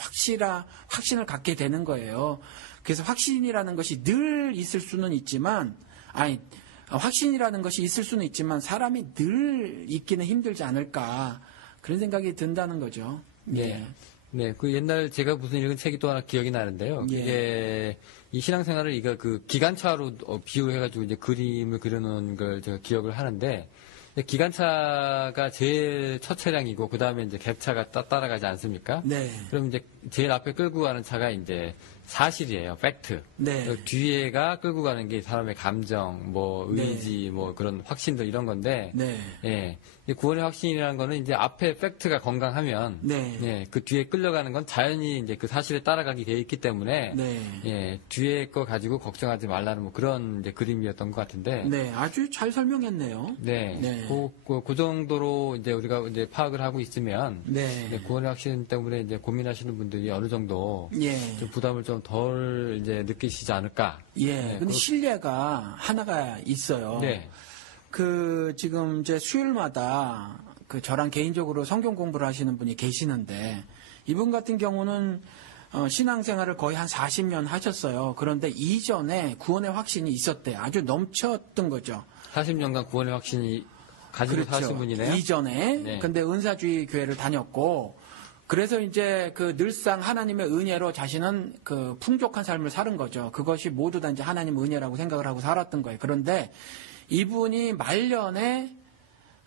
확신을 갖게 되는 거예요. 그래서 확신이라는 것이 늘 있을 수는 있지만 확신이라는 것이 있을 수는 있지만 사람이 늘 있기는 힘들지 않을까 그런 생각이 든다는 거죠. 네. 네, 그 옛날 제가 무슨 읽은 책이 또 하나 기억이 나는데요. 예. 이게 이 신앙생활을 이거 그 기관차로 비유해가지고 이제 그림을 그려놓은 걸 제가 기억을 하는데, 기관차가 제일 첫 차량이고 그 다음에 이제 갭차가 따라가지 않습니까? 네. 그럼 이제 제일 앞에 끌고 가는 차가 이제 사실이에요, 팩트. 네. 뒤에가 끌고 가는 게 사람의 감정, 뭐 의지, 뭐 그런 확신들 이런 건데, 네. 예. 구원의 확신이라는 거는 이제 앞에 팩트가 건강하면, 네. 예, 그 뒤에 끌려가는 건 자연히 이제 그 사실에 따라가게 돼 있기 때문에, 네. 예, 뒤에 거 가지고 걱정하지 말라는 뭐 그런 이제 그림이었던 것 같은데, 네. 아주 잘 설명했네요. 네. 네. 그 정도로 이제 우리가 이제 파악을 하고 있으면, 네. 이제 구원의 확신 때문에 이제 고민하시는 분들이 어느 정도 예. 좀 부담을 좀 덜 이제 느끼시지 않을까. 예. 네, 근데 신뢰가 하나가 있어요. 네. 지금 이제 수요일마다 저랑 개인적으로 성경 공부를 하시는 분이 계시는데, 이분 같은 경우는, 신앙생활을 거의 한 40년 하셨어요. 그런데 이전에 구원의 확신이 있었대요. 아주 넘쳤던 거죠. 40년간 구원의 확신이 가지고 사신 분이네요. 이전에. 네. 근데 은사주의 교회를 다녔고, 그래서 이제 그 늘상 하나님의 은혜로 자신은 그 풍족한 삶을 사는 거죠. 그것이 모두 다 이제 하나님 은혜라고 생각을 하고 살았던 거예요. 그런데 이분이 말년에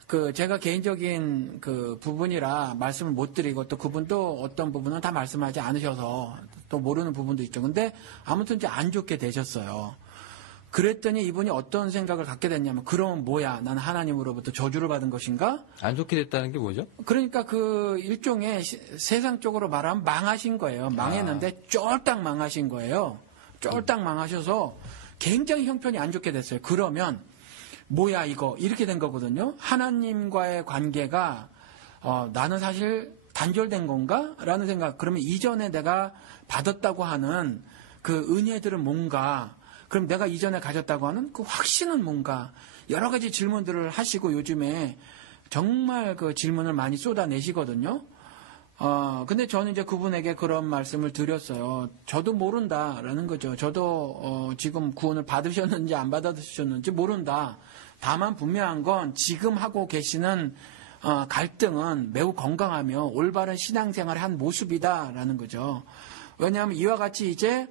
그 제가 개인적인 그 부분이라 말씀을 못 드리고 또 그분도 어떤 부분은 다 말씀하지 않으셔서 또 모르는 부분도 있죠. 근데 아무튼 이제 안 좋게 되셨어요. 그랬더니 이분이 어떤 생각을 갖게 됐냐면, 그럼 뭐야? 나는 하나님으로부터 저주를 받은 것인가? 안 좋게 됐다는 게 뭐죠? 그러니까 그 일종의 세상적으로 말하면 망하신 거예요. 망했는데 쫄딱 망하신 거예요. 쫄딱 망하셔서 굉장히 형편이 안 좋게 됐어요. 그러면 뭐야 이거? 이렇게 된 거거든요. 하나님과의 관계가 나는 사실 단절된 건가? 라는 생각. 그러면 이전에 내가 받았다고 하는 그 은혜들은 뭔가? 그럼 내가 이전에 가졌다고 하는 그 확신은 뭔가? 여러 가지 질문들을 하시고 요즘에 정말 그 질문을 많이 쏟아내시거든요. 근데 저는 이제 그분에게 그런 말씀을 드렸어요. 저도 모른다라는 거죠. 저도 지금 구원을 받으셨는지 안 받으셨는지 모른다. 다만 분명한 건 지금 하고 계시는 갈등은 매우 건강하며 올바른 신앙생활의 한 모습이다라는 거죠. 왜냐하면 이와 같이 이제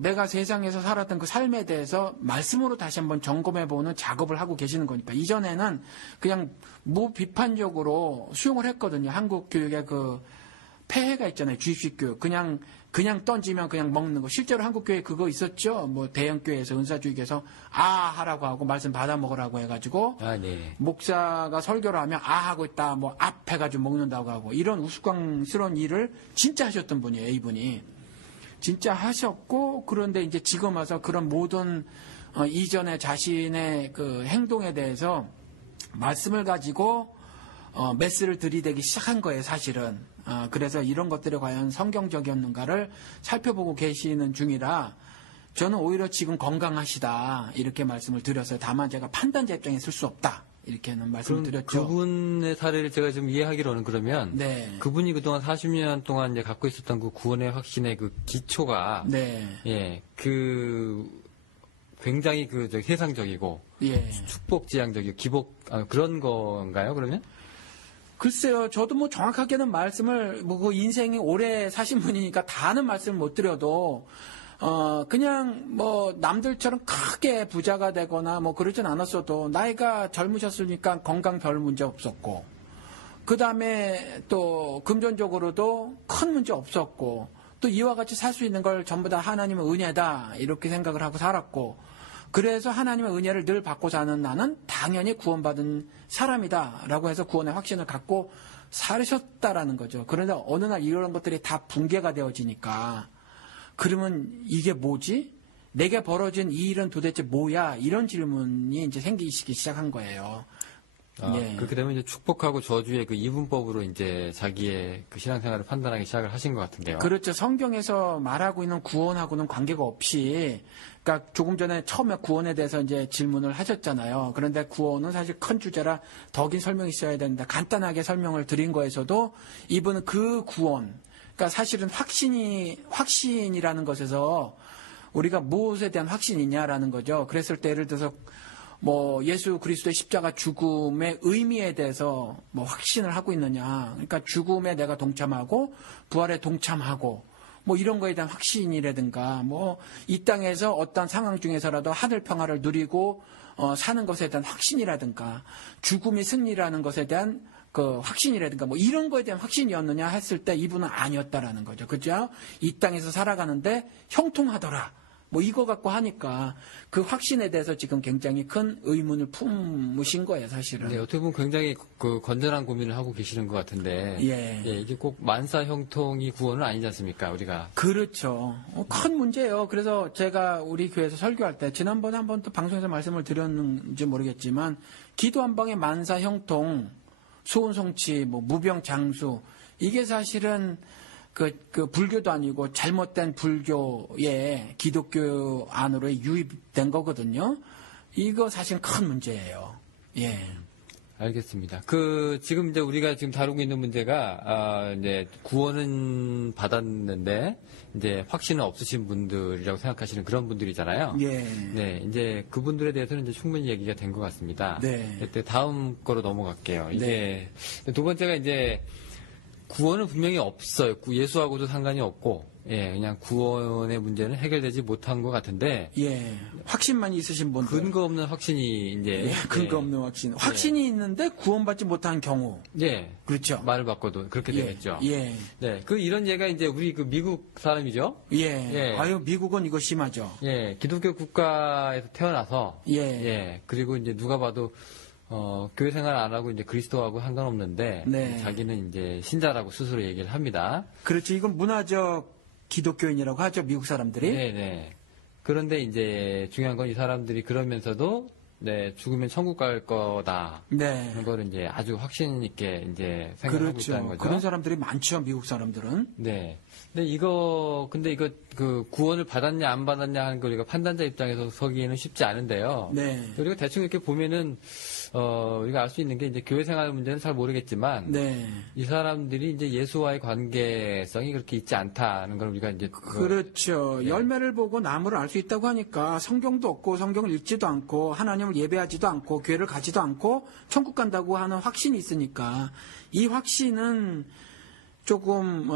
내가 세상에서 살았던 그 삶에 대해서 말씀으로 다시 한번 점검해보는 작업을 하고 계시는 거니까. 이전에는 그냥 무비판적으로 수용을 했거든요. 한국 교육의 그 폐해가 있잖아요. 주입식 교육. 그냥 던지면 그냥 먹는 거. 실제로 한국 교회 그거 있었죠. 뭐 대형 교회에서 은사주의에서 하라고 하고 말씀 받아 먹으라고 해가지고 네. 목사가 설교를 하면 하고 있다. 뭐 앞해가지고 먹는다고 하고 이런 우스꽝스러운 일을 진짜 하셨던 분이에요. 이분이. 진짜 하셨고, 그런데 이제 지금 와서 그런 모든 이전에 자신의 그 행동에 대해서 말씀을 가지고 메스를 들이대기 시작한 거예요, 사실은. 그래서 이런 것들이 과연 성경적이었는가를 살펴보고 계시는 중이라 저는 오히려 지금 건강하시다 이렇게 말씀을 드렸어요. 다만 제가 판단자 입장에 쓸 수 없다. 이렇게는 말씀을 드렸죠. 그분의 사례를 제가 좀 이해하기로는 그러면 네. 그분이 그동안 40년 동안 이제 갖고 있었던 그 구원의 확신의 그 기초가 네. 예, 그 굉장히 그 세상적이고 예. 축복지향적이고 그런 건가요? 그러면? 글쎄요, 저도 뭐 정확하게는 말씀을 그 인생이 오래 사신 분이니까 다는 말씀을 못 드려도 그냥 뭐 남들처럼 크게 부자가 되거나 뭐 그러진 않았어도 나이가 젊으셨으니까 건강 별 문제 없었고, 그 다음에 또 금전적으로도 큰 문제 없었고, 또 이와 같이 살 수 있는 걸 전부 다 하나님의 은혜다 이렇게 생각을 하고 살았고, 그래서 하나님의 은혜를 늘 받고 사는 나는 당연히 구원받은 사람이다라고 해서 구원의 확신을 갖고 살으셨다라는 거죠. 그런데 어느 날 이런 것들이 다 붕괴가 되어지니까, 그러면 이게 뭐지? 내게 벌어진 이 일은 도대체 뭐야? 이런 질문이 이제 생기기 시작한 거예요. 예. 그렇게 되면 이제 축복하고 저주의 그 이분법으로 이제 자기의 그 신앙생활을 판단하기 시작을 하신 것 같은데요. 그렇죠. 성경에서 말하고 있는 구원하고는 관계가 없이, 그러니까 조금 전에 처음에 구원에 대해서 이제 질문을 하셨잖아요. 그런데 구원은 사실 큰 주제라 더 긴 설명이 있어야 되는데 간단하게 설명을 드린 거에서도 이분은 그 구원, 그러니까 사실은 확신이라는 것에서 우리가 무엇에 대한 확신이냐라는 거죠. 그랬을 때 예를 들어서 뭐 예수 그리스도의 십자가 죽음의 의미에 대해서 뭐 확신을 하고 있느냐. 그러니까 죽음에 내가 동참하고 부활에 동참하고 뭐 이런 거에 대한 확신이라든가, 뭐 이 땅에서 어떤 상황 중에서라도 하늘 평화를 누리고 사는 것에 대한 확신이라든가, 죽음이 승리라는 것에 대한 그 확신이라든가 뭐 이런 거에 대한 확신이었느냐 했을 때 이분은 아니었다라는 거죠. 그죠? 이 땅에서 살아가는데 형통하더라. 뭐 이거 갖고 하니까 그 확신에 대해서 지금 굉장히 큰 의문을 품으신 거예요, 사실은. 네, 어떻게 보면 굉장히 그 건전한 고민을 하고 계시는 것 같은데, 예. 이게 꼭 만사 형통이 구원은 아니지 않습니까, 우리가? 그렇죠. 큰 문제예요. 그래서 제가 우리 교회에서 설교할 때 지난번에 한번 또 방송에서 말씀을 드렸는지 모르겠지만, 기도 한 방에 만사 형통, 소원성취, 뭐 무병장수, 이게 사실은 그 불교도 아니고 잘못된 불교의 기독교 안으로 유입된 거거든요. 이거 사실 큰 문제예요. 예. 알겠습니다. 지금 이제 우리가 지금 다루고 있는 문제가, 이제 구원은 받았는데, 이제 확신은 없으신 분들이라고 생각하시는 그런 분들이잖아요. 예. 네, 이제 그분들에 대해서는 이제 충분히 얘기가 된 것 같습니다. 네. 이때 다음 거로 넘어갈게요. 이제 두 번째가 이제 구원은 분명히 없어요. 예수하고도 상관이 없고, 예, 그냥 구원의 문제는 해결되지 못한 것 같은데, 예. 확신만 있으신 분들. 근거 없는 확신이 이제, 예, 근거 없는 확신. 확신이 있는데 구원받지 못한 경우. 예, 그렇죠. 말을 바꿔도 그렇게 예. 되겠죠. 예. 네, 이런 예가 이제 우리 미국 사람이죠. 예. 예. 아유, 미국은 이거 심하죠. 예, 기독교 국가에서 태어나서, 예. 예, 그리고 이제 누가 봐도 교회 생활 안 하고 이제 그리스도하고 상관없는데, 네. 자기는 이제 신자라고 스스로 얘기를 합니다. 그렇죠. 이건 문화적 기독교인이라고 하죠. 미국 사람들이. 네네. 그런데 이제 중요한 건 이 사람들이 그러면서도, 네, 죽으면 천국 갈 거다. 네. 그런 거를 이제 아주 확신 있게 이제 생각하고 있다는 그렇죠. 거죠. 그런 사람들이 많죠. 미국 사람들은. 네. 근데 이거 구원을 받았냐 안 받았냐 하는 거 우리가 판단자 입장에서 서기에는 쉽지 않은데요. 네. 우리가 대충 이렇게 보면은 우리가 알 수 있는 게 이제 교회 생활 문제는 잘 모르겠지만 네. 이 사람들이 이제 예수와의 관계성이 그렇게 있지 않다는 걸 우리가 이제 그렇죠. 네. 열매를 보고 나무를 알 수 있다고 하니까 성경도 없고 성경을 읽지도 않고 하나님을 예배하지도 않고 교회를 가지도 않고 천국 간다고 하는 확신이 있으니까 이 확신은 조금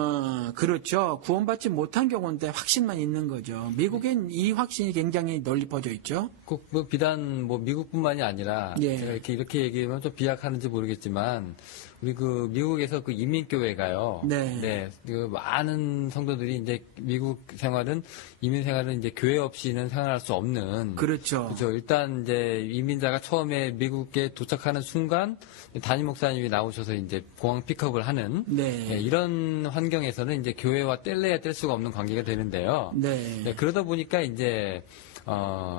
그렇죠. 구원받지 못한 경우인데 확신만 있는 거죠. 미국엔 이 확신이 굉장히 널리 퍼져 있죠. 꼭 비단 미국뿐만이 아니라 예. 제가 이렇게 얘기하면 좀 비약하는지 모르겠지만 우리 미국에서 이민교회가요. 네. 많은 성도들이 이제 미국 생활은 이민 생활은 이제 교회 없이는 생활할 수 없는. 그렇죠. 그렇죠. 일단 이제 이민자가 처음에 미국에 도착하는 순간 담임 목사님이 나오셔서 이제 공항 픽업을 하는. 네. 예, 이런 환경에서는 이제 교회와 뗄래야 뗄 수가 없는 관계가 되는데요. 네. 네, 그러다 보니까 이제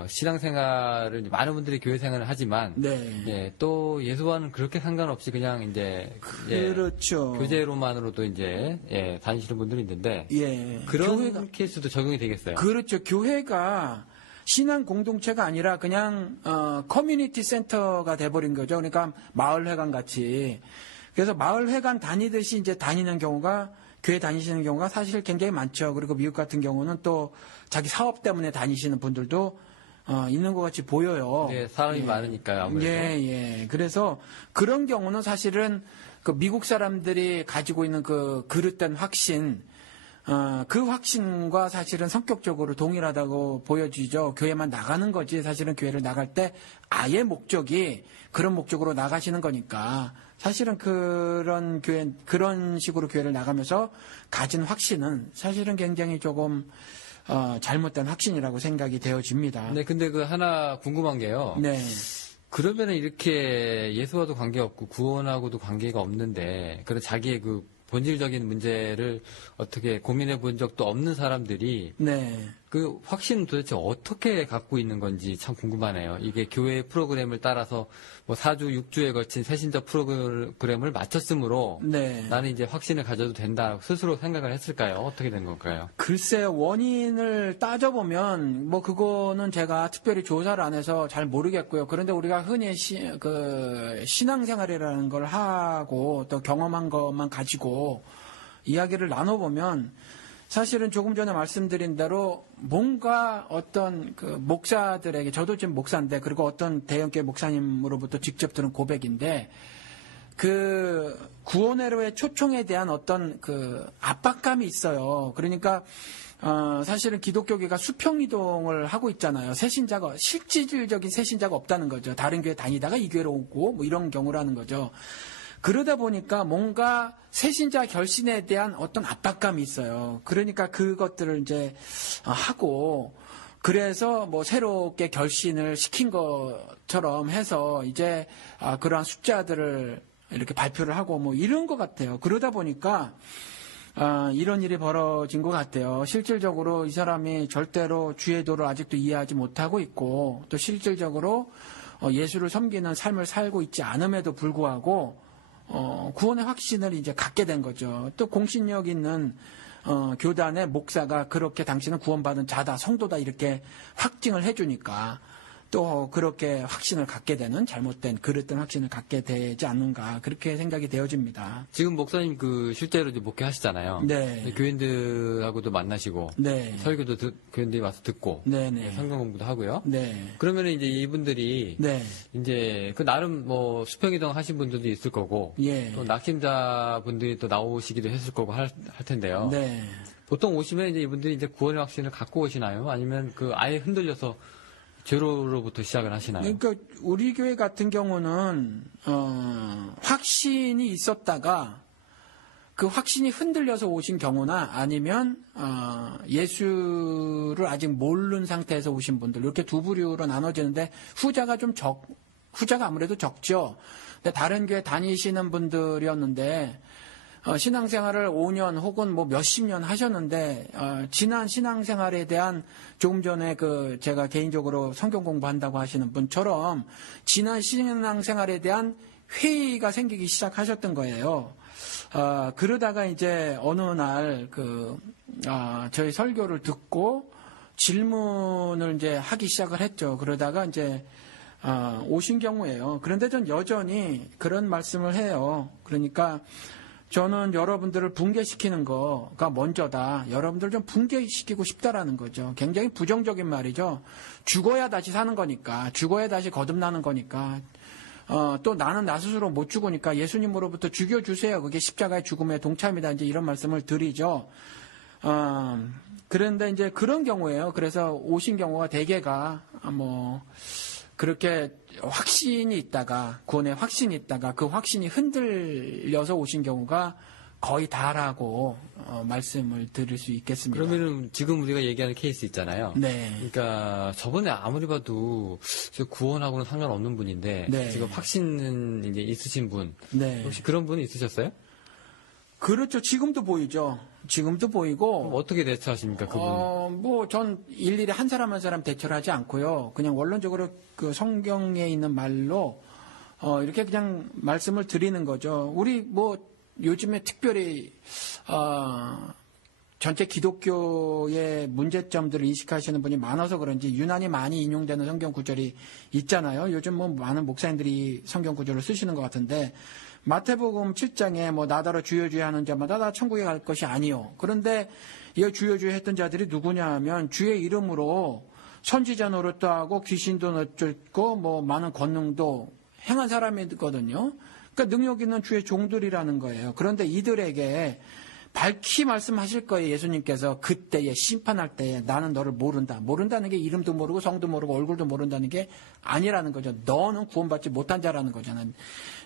신앙생활을 많은 분들이 교회 생활을 하지만 네. 예, 또 예수와는 그렇게 상관없이 그냥 이제 그렇죠. 교제로만으로도 이제 다니시는 분들이 있는데 예. 그런 케이스도 적용이 되겠어요. 그렇죠. 교회가 신앙 공동체가 아니라 그냥 커뮤니티 센터가 돼버린 거죠. 그러니까 마을회관 같이. 그래서 마을회관 다니듯이 이제 다니는 경우가 교회 다니시는 경우가 사실 굉장히 많죠. 그리고 미국 같은 경우는 또 자기 사업 때문에 다니시는 분들도 있는 것 같이 보여요. 네, 사람이 많으니까요. 아무래도. 예. 그래서 그런 경우는 사실은 그 미국 사람들이 가지고 있는 그 그릇된 확신, 그 확신과 사실은 성격적으로 동일하다고 보여지죠. 교회만 나가는 거지. 사실은 교회를 나갈 때 아예 목적이 그런 목적으로 나가시는 거니까 사실은 그런 식으로 교회를 나가면서 가진 확신은 사실은 굉장히 조금 잘못된 확신이라고 생각이 되어집니다. 네, 근데 하나 궁금한 게요. 네. 그러면은 이렇게 예수와도 관계없고 구원하고도 관계가 없는데 그런 자기의 본질적인 문제를 어떻게 고민해 본 적도 없는 사람들이 네. 그 확신은 도대체 어떻게 갖고 있는 건지 참 궁금하네요. 이게 교회 프로그램을 따라서 4주, 6주에 걸친 새신자 프로그램을 마쳤으므로 네. 나는 이제 확신을 가져도 된다 스스로 생각을 했을까요? 어떻게 된 걸까요? 글쎄요, 원인을 따져보면, 그거는 제가 특별히 조사를 안 해서 잘 모르겠고요. 그런데 우리가 흔히 신앙생활이라는 걸 하고 또 경험한 것만 가지고 이야기를 나눠보면 사실은 조금 전에 말씀드린 대로 뭔가 어떤 목사들에게, 저도 지금 목사인데, 그리고 어떤 대형교회 목사님으로부터 직접 들은 고백인데, 구원회로의 초청에 대한 어떤 압박감이 있어요. 그러니까, 사실은 기독교계가 수평이동을 하고 있잖아요. 실질적인 새신자가 없다는 거죠. 다른 교회 다니다가 이 교회로 오고, 이런 경우라는 거죠. 그러다 보니까 뭔가 새신자 결신에 대한 어떤 압박감이 있어요. 그러니까 그것들을 이제 하고, 그래서 새롭게 결신을 시킨 것처럼 해서 이제 그러한 숫자들을 이렇게 발표를 하고 이런 것 같아요. 그러다 보니까 이런 일이 벌어진 것 같아요. 실질적으로 이 사람이 절대로 주의 도를 아직도 이해하지 못하고 있고, 또 실질적으로 예수를 섬기는 삶을 살고 있지 않음에도 불구하고 구원의 확신을 이제 갖게 된 거죠. 또 공신력 있는 교단의 목사가 그렇게 당신은 구원받은 자다, 성도다 이렇게 확증을 해주니까 또 그렇게 확신을 갖게 되는 잘못된 그릇된 확신을 갖게 되지 않는가 그렇게 생각이 되어집니다. 지금 목사님 실제로 이제 목회하시잖아요. 네. 교인들하고도 만나시고 네. 설교도 교인들이 와서 듣고 네네. 성경 공부도 하고요. 네. 그러면 이제 이분들이 네. 이제 나름 수평이동 하신 분들도 있을 거고 예. 또 낙심자 분들이 또 나오시기도 했을 거고 할 텐데요. 네. 보통 오시면 이제 이분들이 이제 구원의 확신을 갖고 오시나요? 아니면 아예 흔들려서 제로로부터 시작을 하시나요? 그러니까 우리 교회 같은 경우는 확신이 있었다가 그 확신이 흔들려서 오신 경우나 아니면 예수를 아직 모르는 상태에서 오신 분들 이렇게 두 부류로 나눠지는데 후자가 아무래도 적죠. 근데 다른 교회 다니시는 분들이었는데 신앙생활을 5년 혹은 몇십 년 하셨는데 지난 신앙생활에 대한 조금 전에 제가 개인적으로 성경 공부한다고 하시는 분처럼 지난 신앙생활에 대한 회의가 생기기 시작하셨던 거예요. 그러다가 이제 어느 날 저희 설교를 듣고 질문을 이제 하기 시작을 했죠. 그러다가 이제 오신 경우예요. 그런데 전 여전히 그런 말씀을 해요. 그러니까 저는 여러분들을 붕괴시키는 거가 먼저다. 여러분들 좀 붕괴시키고 싶다라는 거죠. 굉장히 부정적인 말이죠. 죽어야 다시 사는 거니까, 죽어야 다시 거듭나는 거니까, 또 나는 나 스스로 못 죽으니까 예수님으로부터 죽여주세요. 그게 십자가의 죽음의 동참이다. 이제 이런 말씀을 드리죠. 그런데 이제 그런 경우에요. 그래서 오신 경우가 대개가 그렇게 확신이 있다가 구원의 확신이 있다가 그 확신이 흔들려서 오신 경우가 거의 다라고 말씀을 드릴 수 있겠습니다. 그러면은 지금 우리가 얘기하는 케이스 있잖아요. 네. 그러니까 저번에 아무리 봐도 구원하고는 상관없는 분인데 네. 지금 확신은 이제 있으신 분. 네. 혹시 그런 분이 있으셨어요? 그렇죠. 지금도 보이죠. 지금도 보이고. 그럼 어떻게 대처하십니까, 그분? 전 일일이 한 사람 한 사람 대처를 하지 않고요. 그냥 원론적으로 그 성경에 있는 말로 이렇게 그냥 말씀을 드리는 거죠. 우리 요즘에 특별히 전체 기독교의 문제점들을 인식하시는 분이 많아서 그런지 유난히 많이 인용되는 성경 구절이 있잖아요. 요즘 많은 목사님들이 성경 구절을 쓰시는 것 같은데 마태복음 7장에 나더러 주여 주여 하는 자마다 다 천국에 갈 것이 아니요. 그런데 이 주여 주여 했던 자들이 누구냐 하면 주의 이름으로 선지자 노릇도 하고 귀신도 내쫓고 많은 권능도 행한 사람이거든요. 그러니까 능력 있는 주의 종들이라는 거예요. 그런데 이들에게 밝히 말씀하실 거예요. 예수님께서 그때에 심판할 때에 나는 너를 모른다. 모른다는 게 이름도 모르고 성도 모르고 얼굴도 모른다는 게 아니라는 거죠. 너는 구원받지 못한 자라는 거잖아요.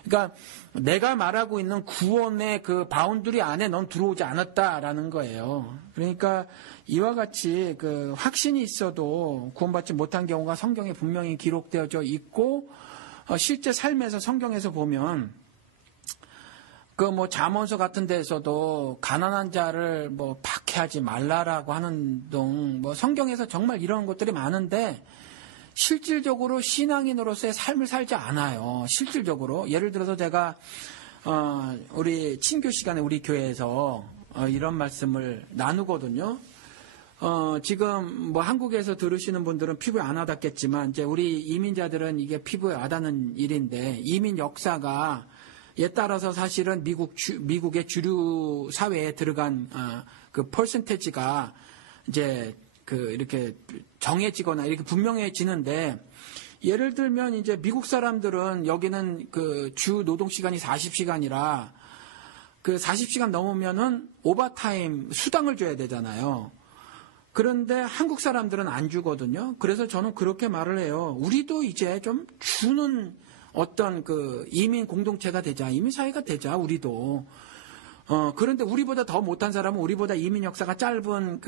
그러니까 내가 말하고 있는 구원의 그 바운드리 안에 넌 들어오지 않았다라는 거예요. 그러니까 이와 같이 확신이 있어도 구원받지 못한 경우가 성경에 분명히 기록되어져 있고 실제 삶에서 성경에서 보면 잠언서 같은 데에서도 가난한 자를 박해하지 말라라고 하는 등 성경에서 정말 이런 것들이 많은데 실질적으로 신앙인으로서의 삶을 살지 않아요. 실질적으로 예를 들어서 제가 우리 친교 시간에 우리 교회에서 이런 말씀을 나누거든요. 지금 한국에서 들으시는 분들은 피부에 안 와닿겠지만 이제 우리 이민자들은 이게 피부에 와닿는 일인데 이민 역사가 에 따라서 사실은 미국의 주류 사회에 들어간 그 퍼센테지가 이제 이렇게 정해지거나 이렇게 분명해지는데 예를 들면 이제 미국 사람들은 여기는 주 노동 시간이 40시간이라 그 40시간 넘으면은 오버타임 수당을 줘야 되잖아요. 그런데 한국 사람들은 안 주거든요. 그래서 저는 그렇게 말을 해요. 우리도 이제 좀 주는 어떤 이민 공동체가 되자, 이민 사회가 되자, 우리도. 그런데 우리보다 더 못한 사람은 우리보다 이민 역사가 짧은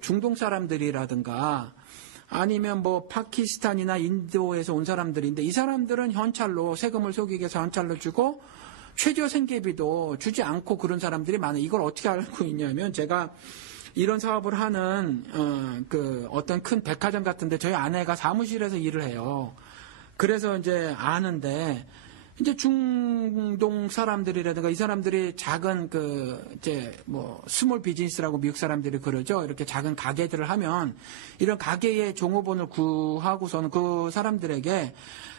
중동 사람들이라든가 아니면 파키스탄이나 인도에서 온 사람들인데 이 사람들은 현찰로 세금을 속이기 위해서 현찰로 주고 최저 생계비도 주지 않고 그런 사람들이 많아요. 이걸 어떻게 알고 있냐면 제가 이런 사업을 하는 어떤 큰 백화점 같은데 저희 아내가 사무실에서 일을 해요. 그래서 이제 아는데 이제 중동 사람들이라든가 이 사람들이 작은 이제 스몰 비즈니스라고 미국 사람들이 그러죠. 이렇게 작은 가게들을 하면 이런 가게의 종업원을 구하고서는 그 사람들에게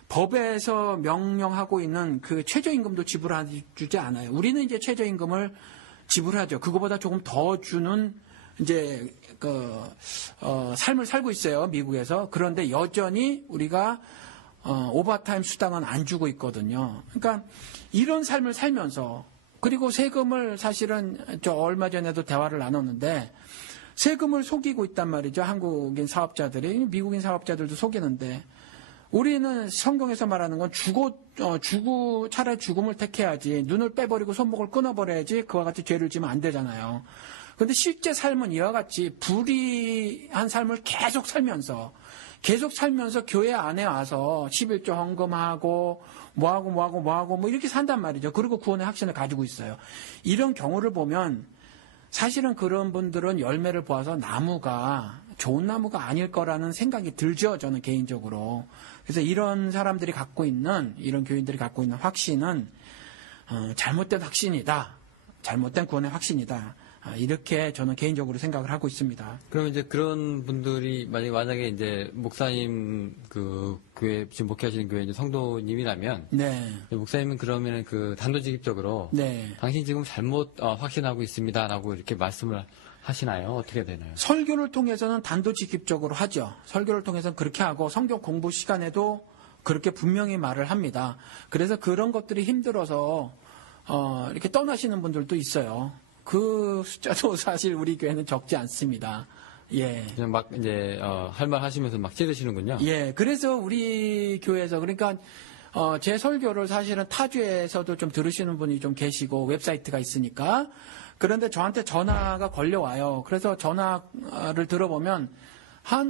법에서 명령하고 있는 그 최저임금도 지불해주지 않아요. 우리는 이제 최저임금을 지불하죠. 그거보다 조금 더 주는 이제 삶을 살고 있어요. 미국에서. 그런데 여전히 우리가 오버타임 수당은 안 주고 있거든요. 그러니까 이런 삶을 살면서 그리고 세금을 사실은 얼마 전에도 대화를 나눴는데 세금을 속이고 있단 말이죠. 한국인 사업자들이. 미국인 사업자들도 속이는데 우리는 성경에서 말하는 건 차라리 죽음을 택해야지 눈을 빼버리고 손목을 끊어버려야지 그와 같이 죄를 지면 안 되잖아요. 그런데 실제 삶은 이와 같이 불의한 삶을 계속 살면서 교회 안에 와서 11조 헌금하고 뭐하고 이렇게 산단 말이죠. 그리고 구원의 확신을 가지고 있어요. 이런 경우를 보면 사실은 그런 분들은 열매를 보아서 나무가 좋은 나무가 아닐 거라는 생각이 들죠. 저는 개인적으로. 그래서 이런 사람들이 갖고 있는 이런 교인들이 갖고 있는 확신은 잘못된 확신이다. 잘못된 구원의 확신이다. 이렇게 저는 개인적으로 생각을 하고 있습니다. 그러면 이제 그런 분들이 만약에 이제 목사님 교회 지금 목회하시는 교회 이제 성도님이라면, 네. 목사님은 그러면은 단도직입적으로, 네. 당신 지금 잘못 확신하고 있습니다라고 이렇게 말씀을 하시나요? 어떻게 되나요? 설교를 통해서는 단도직입적으로 하죠. 설교를 통해서는 그렇게 하고 성경 공부 시간에도 그렇게 분명히 말을 합니다. 그래서 그런 것들이 힘들어서 이렇게 떠나시는 분들도 있어요. 그 숫자도 사실 우리 교회는 적지 않습니다. 예. 그냥 막 이제 할 말 하시면서 막 찌르시는군요. 예. 그래서 우리 교회에서 그러니까 제 설교를 사실은 타주에서도 좀 들으시는 분이 좀 계시고 웹사이트가 있으니까 그런데 저한테 전화가 걸려와요. 그래서 전화를 들어보면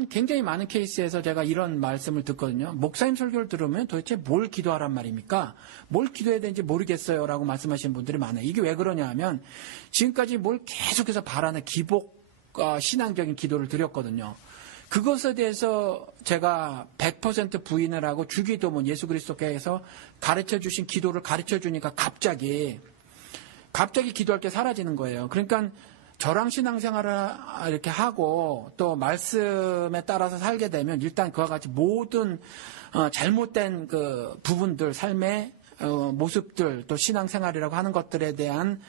굉장히 많은 케이스에서 제가 이런 말씀을 듣거든요. 목사님 설교를 들으면 도대체 뭘 기도하란 말입니까? 뭘 기도해야 되는지 모르겠어요. 라고 말씀하시는 분들이 많아요. 이게 왜 그러냐 하면 지금까지 뭘 계속해서 바라는 신앙적인 기도를 드렸거든요. 그것에 대해서 제가 100% 부인을 하고 주기도문 예수 그리스도께서 가르쳐 주신 기도를 가르쳐 주니까 갑자기 기도할 게 사라지는 거예요. 그러니까 저랑 신앙생활을 이렇게 하고 또 말씀에 따라서 살게 되면 일단 그와 같이 모든 잘못된 그 부분들, 삶의 모습들, 또 신앙생활이라고 하는 것들에 대한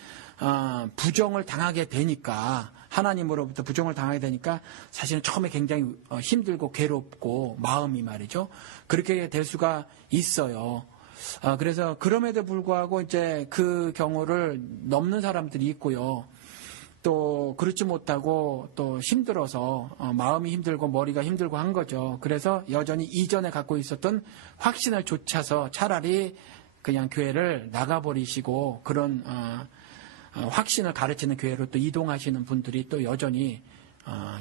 부정을 당하게 되니까 하나님으로부터 부정을 당하게 되니까 사실은 처음에 굉장히 힘들고 괴롭고 마음이 말이죠. 그렇게 될 수가 있어요. 그래서 그럼에도 불구하고 이제 그 경우를 넘는 사람들이 있고요. 또 그렇지 못하고 또 힘들어서 마음이 힘들고 머리가 힘들고 한 거죠. 그래서 여전히 이전에 갖고 있었던 확신을 좇아서 차라리 그냥 교회를 나가버리시고 그런 확신을 가르치는 교회로 또 이동하시는 분들이 또 여전히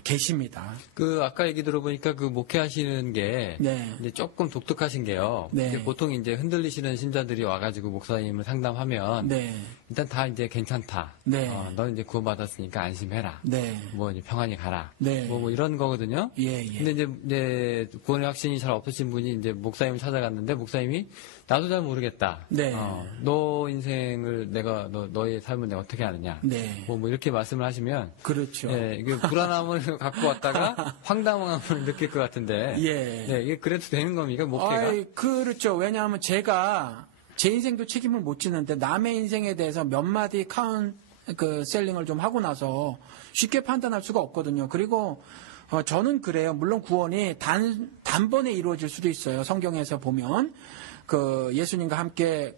계십니다. 아까 얘기 들어보니까 목회하시는 게 네. 이제 조금 독특하신 게요. 네. 보통 이제 흔들리시는 신자들이 와가지고 목사님을 상담하면 네. 일단 다 이제 괜찮다. 네. 너 이제 구원받았으니까 안심해라. 네. 이제 평안히 가라. 네. 뭐 이런 거거든요. 예. 근데 이제 구원의 확신이 잘 없으신 분이 이제 목사님을 찾아갔는데 목사님이 나도 잘 모르겠다. 네. 너 인생을 너의 삶을 내가 어떻게 아느냐. 네. 뭐 이렇게 말씀을 하시면. 그렇죠. 예, 이게 불안함을 갖고 왔다가 황당함을 느낄 것 같은데. 예. 네, 이게 그래도 되는 겁니까? 목회가? 그렇죠. 왜냐하면 제가 제 인생도 책임을 못 지는데 남의 인생에 대해서 몇 마디 셀링을 좀 하고 나서 쉽게 판단할 수가 없거든요. 그리고 저는 그래요. 물론 구원이 단번에 이루어질 수도 있어요. 성경에서 보면. 예수님과 함께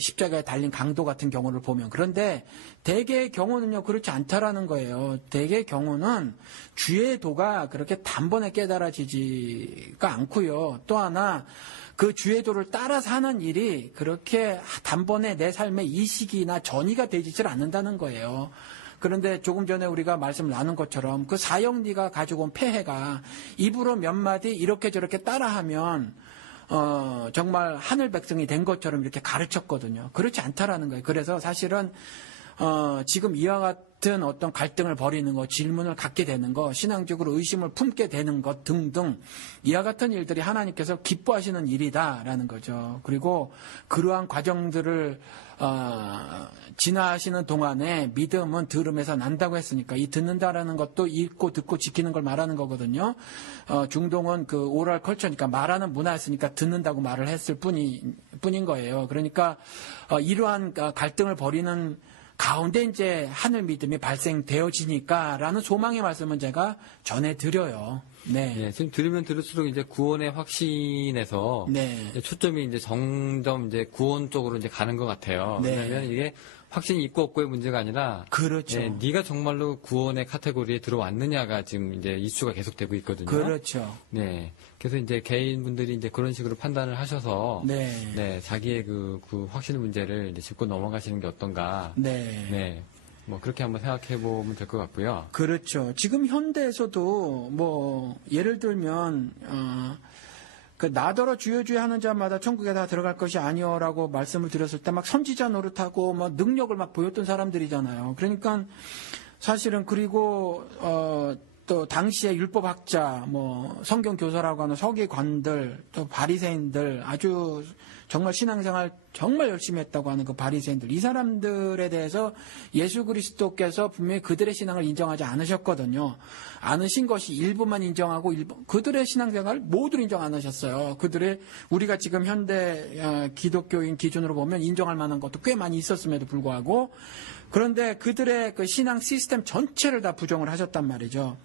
십자가에 달린 강도 같은 경우를 보면. 그런데 대개의 경우는요, 그렇지 않다라는 거예요. 대개의 경우는 주의 도가 그렇게 단번에 깨달아지지가 않고요. 또 하나, 그 주의 도를 따라 사는 일이 그렇게 단번에 내 삶의 이식이나 전이가 되지를 않는다는 거예요. 그런데 조금 전에 우리가 말씀 나눈 것처럼 그 사형리가 가지고 온 폐해가 입으로 몇 마디 이렇게 저렇게 따라하면 정말 하늘 백성이 된 것처럼 이렇게 가르쳤거든요. 그렇지 않다라는 거예요. 그래서 사실은 지금 이와 같은 어떤 갈등을 벌이는 것, 질문을 갖게 되는 것, 신앙적으로 의심을 품게 되는 것 등등 이와 같은 일들이 하나님께서 기뻐하시는 일이다라는 거죠. 그리고 그러한 과정들을 지나시는 동안에 믿음은 들음에서 난다고 했으니까 이 듣는다라는 것도 읽고 듣고 지키는 걸 말하는 거거든요. 중동은 그 오럴 컬처니까 말하는 문화였으니까 듣는다고 말을 했을 뿐인 거예요. 그러니까 이러한 갈등을 벌이는 가운데 이제 하늘 믿음이 발생되어지니까라는 소망의 말씀은 제가 전해드려요. 네. 네, 지금 들으면 들을수록 이제 구원의 확신에서 네. 이제 초점이 이제 점점 이제 구원 쪽으로 이제 가는 것 같아요. 네. 왜냐하면 이게 확신이 있고 없고의 문제가 아니라 그렇죠. 네가 정말로 구원의 카테고리에 들어왔느냐가 지금 이제 이슈가 계속되고 있거든요. 그렇죠. 네. 그래서 이제 개인분들이 이제 그런 식으로 판단을 하셔서 네. 자기의 그 확신 문제를 이제 짚고 넘어가시는 게 어떤가. 네. 네. 뭐 그렇게 한번 생각해 보면 될 것 같고요. 그렇죠. 지금 현대에서도 뭐 예를 들면 그 나더러 주여 주여 하는 자마다 천국에 다 들어갈 것이 아니오라고 말씀을 드렸을 때 막 선지자 노릇하고 뭐 능력을 막 보였던 사람들이잖아요. 그러니까 사실은 그리고 또 당시에 율법학자, 뭐 성경 교사라고 하는 서기관들, 또 바리새인들, 아주 정말 신앙생활 정말 열심히 했다고 하는 그 바리새인들, 이 사람들에 대해서 예수 그리스도께서 분명히 그들의 신앙을 인정하지 않으셨거든요. 않으신 것이 일부만 인정하고 그들의 신앙생활을 모두 인정 안 하셨어요. 그들의 우리가 지금 현대 기독교인 기준으로 보면 인정할 만한 것도 꽤 많이 있었음에도 불구하고 그런데 그들의 그 신앙 시스템 전체를 다 부정을 하셨단 말이죠.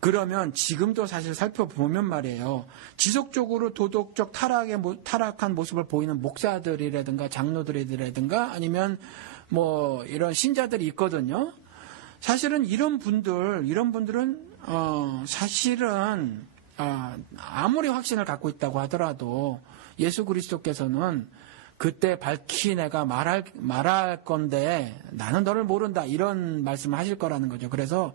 그러면 지금도 사실 살펴보면 말이에요. 지속적으로 도덕적 타락한 모습을 보이는 목사들이라든가 장로들이라든가 아니면 뭐 이런 신자들이 있거든요. 사실은 이런 분들은 사실은 아무리 확신을 갖고 있다고 하더라도 예수 그리스도께서는 그때 밝히 내가 말할 건데 나는 너를 모른다 이런 말씀을 하실 거라는 거죠. 그래서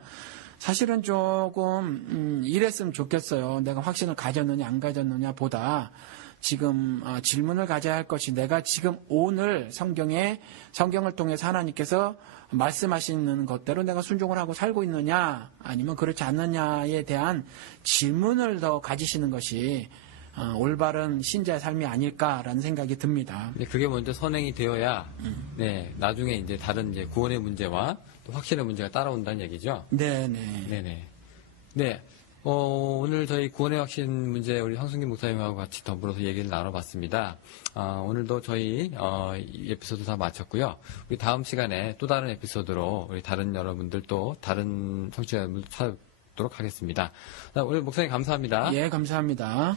사실은 조금 이랬으면 좋겠어요. 내가 확신을 가졌느냐 안 가졌느냐 보다 지금 질문을 가져야 할 것이 내가 지금 오늘 성경을 통해서 하나님께서 말씀하시는 것대로 내가 순종을 하고 살고 있느냐 아니면 그렇지 않느냐에 대한 질문을 더 가지시는 것이 올바른 신자의 삶이 아닐까라는 생각이 듭니다. 네, 그게 먼저 선행이 되어야 나중에 이제 다른 이제 구원의 문제와 또 확신의 문제가 따라온다는 얘기죠. 네네. 네. 오늘 저희 구원의 확신 문제 우리 황순기 목사님하고 같이 더불어서 얘기를 나눠봤습니다. 오늘도 저희 이 에피소드 다 마쳤고요. 우리 다음 시간에 또 다른 에피소드로 우리 다른 여러분들 또 다른 청취자 여러분들 찾아뵙도록 하겠습니다. 오늘 목사님 감사합니다. 예, 감사합니다.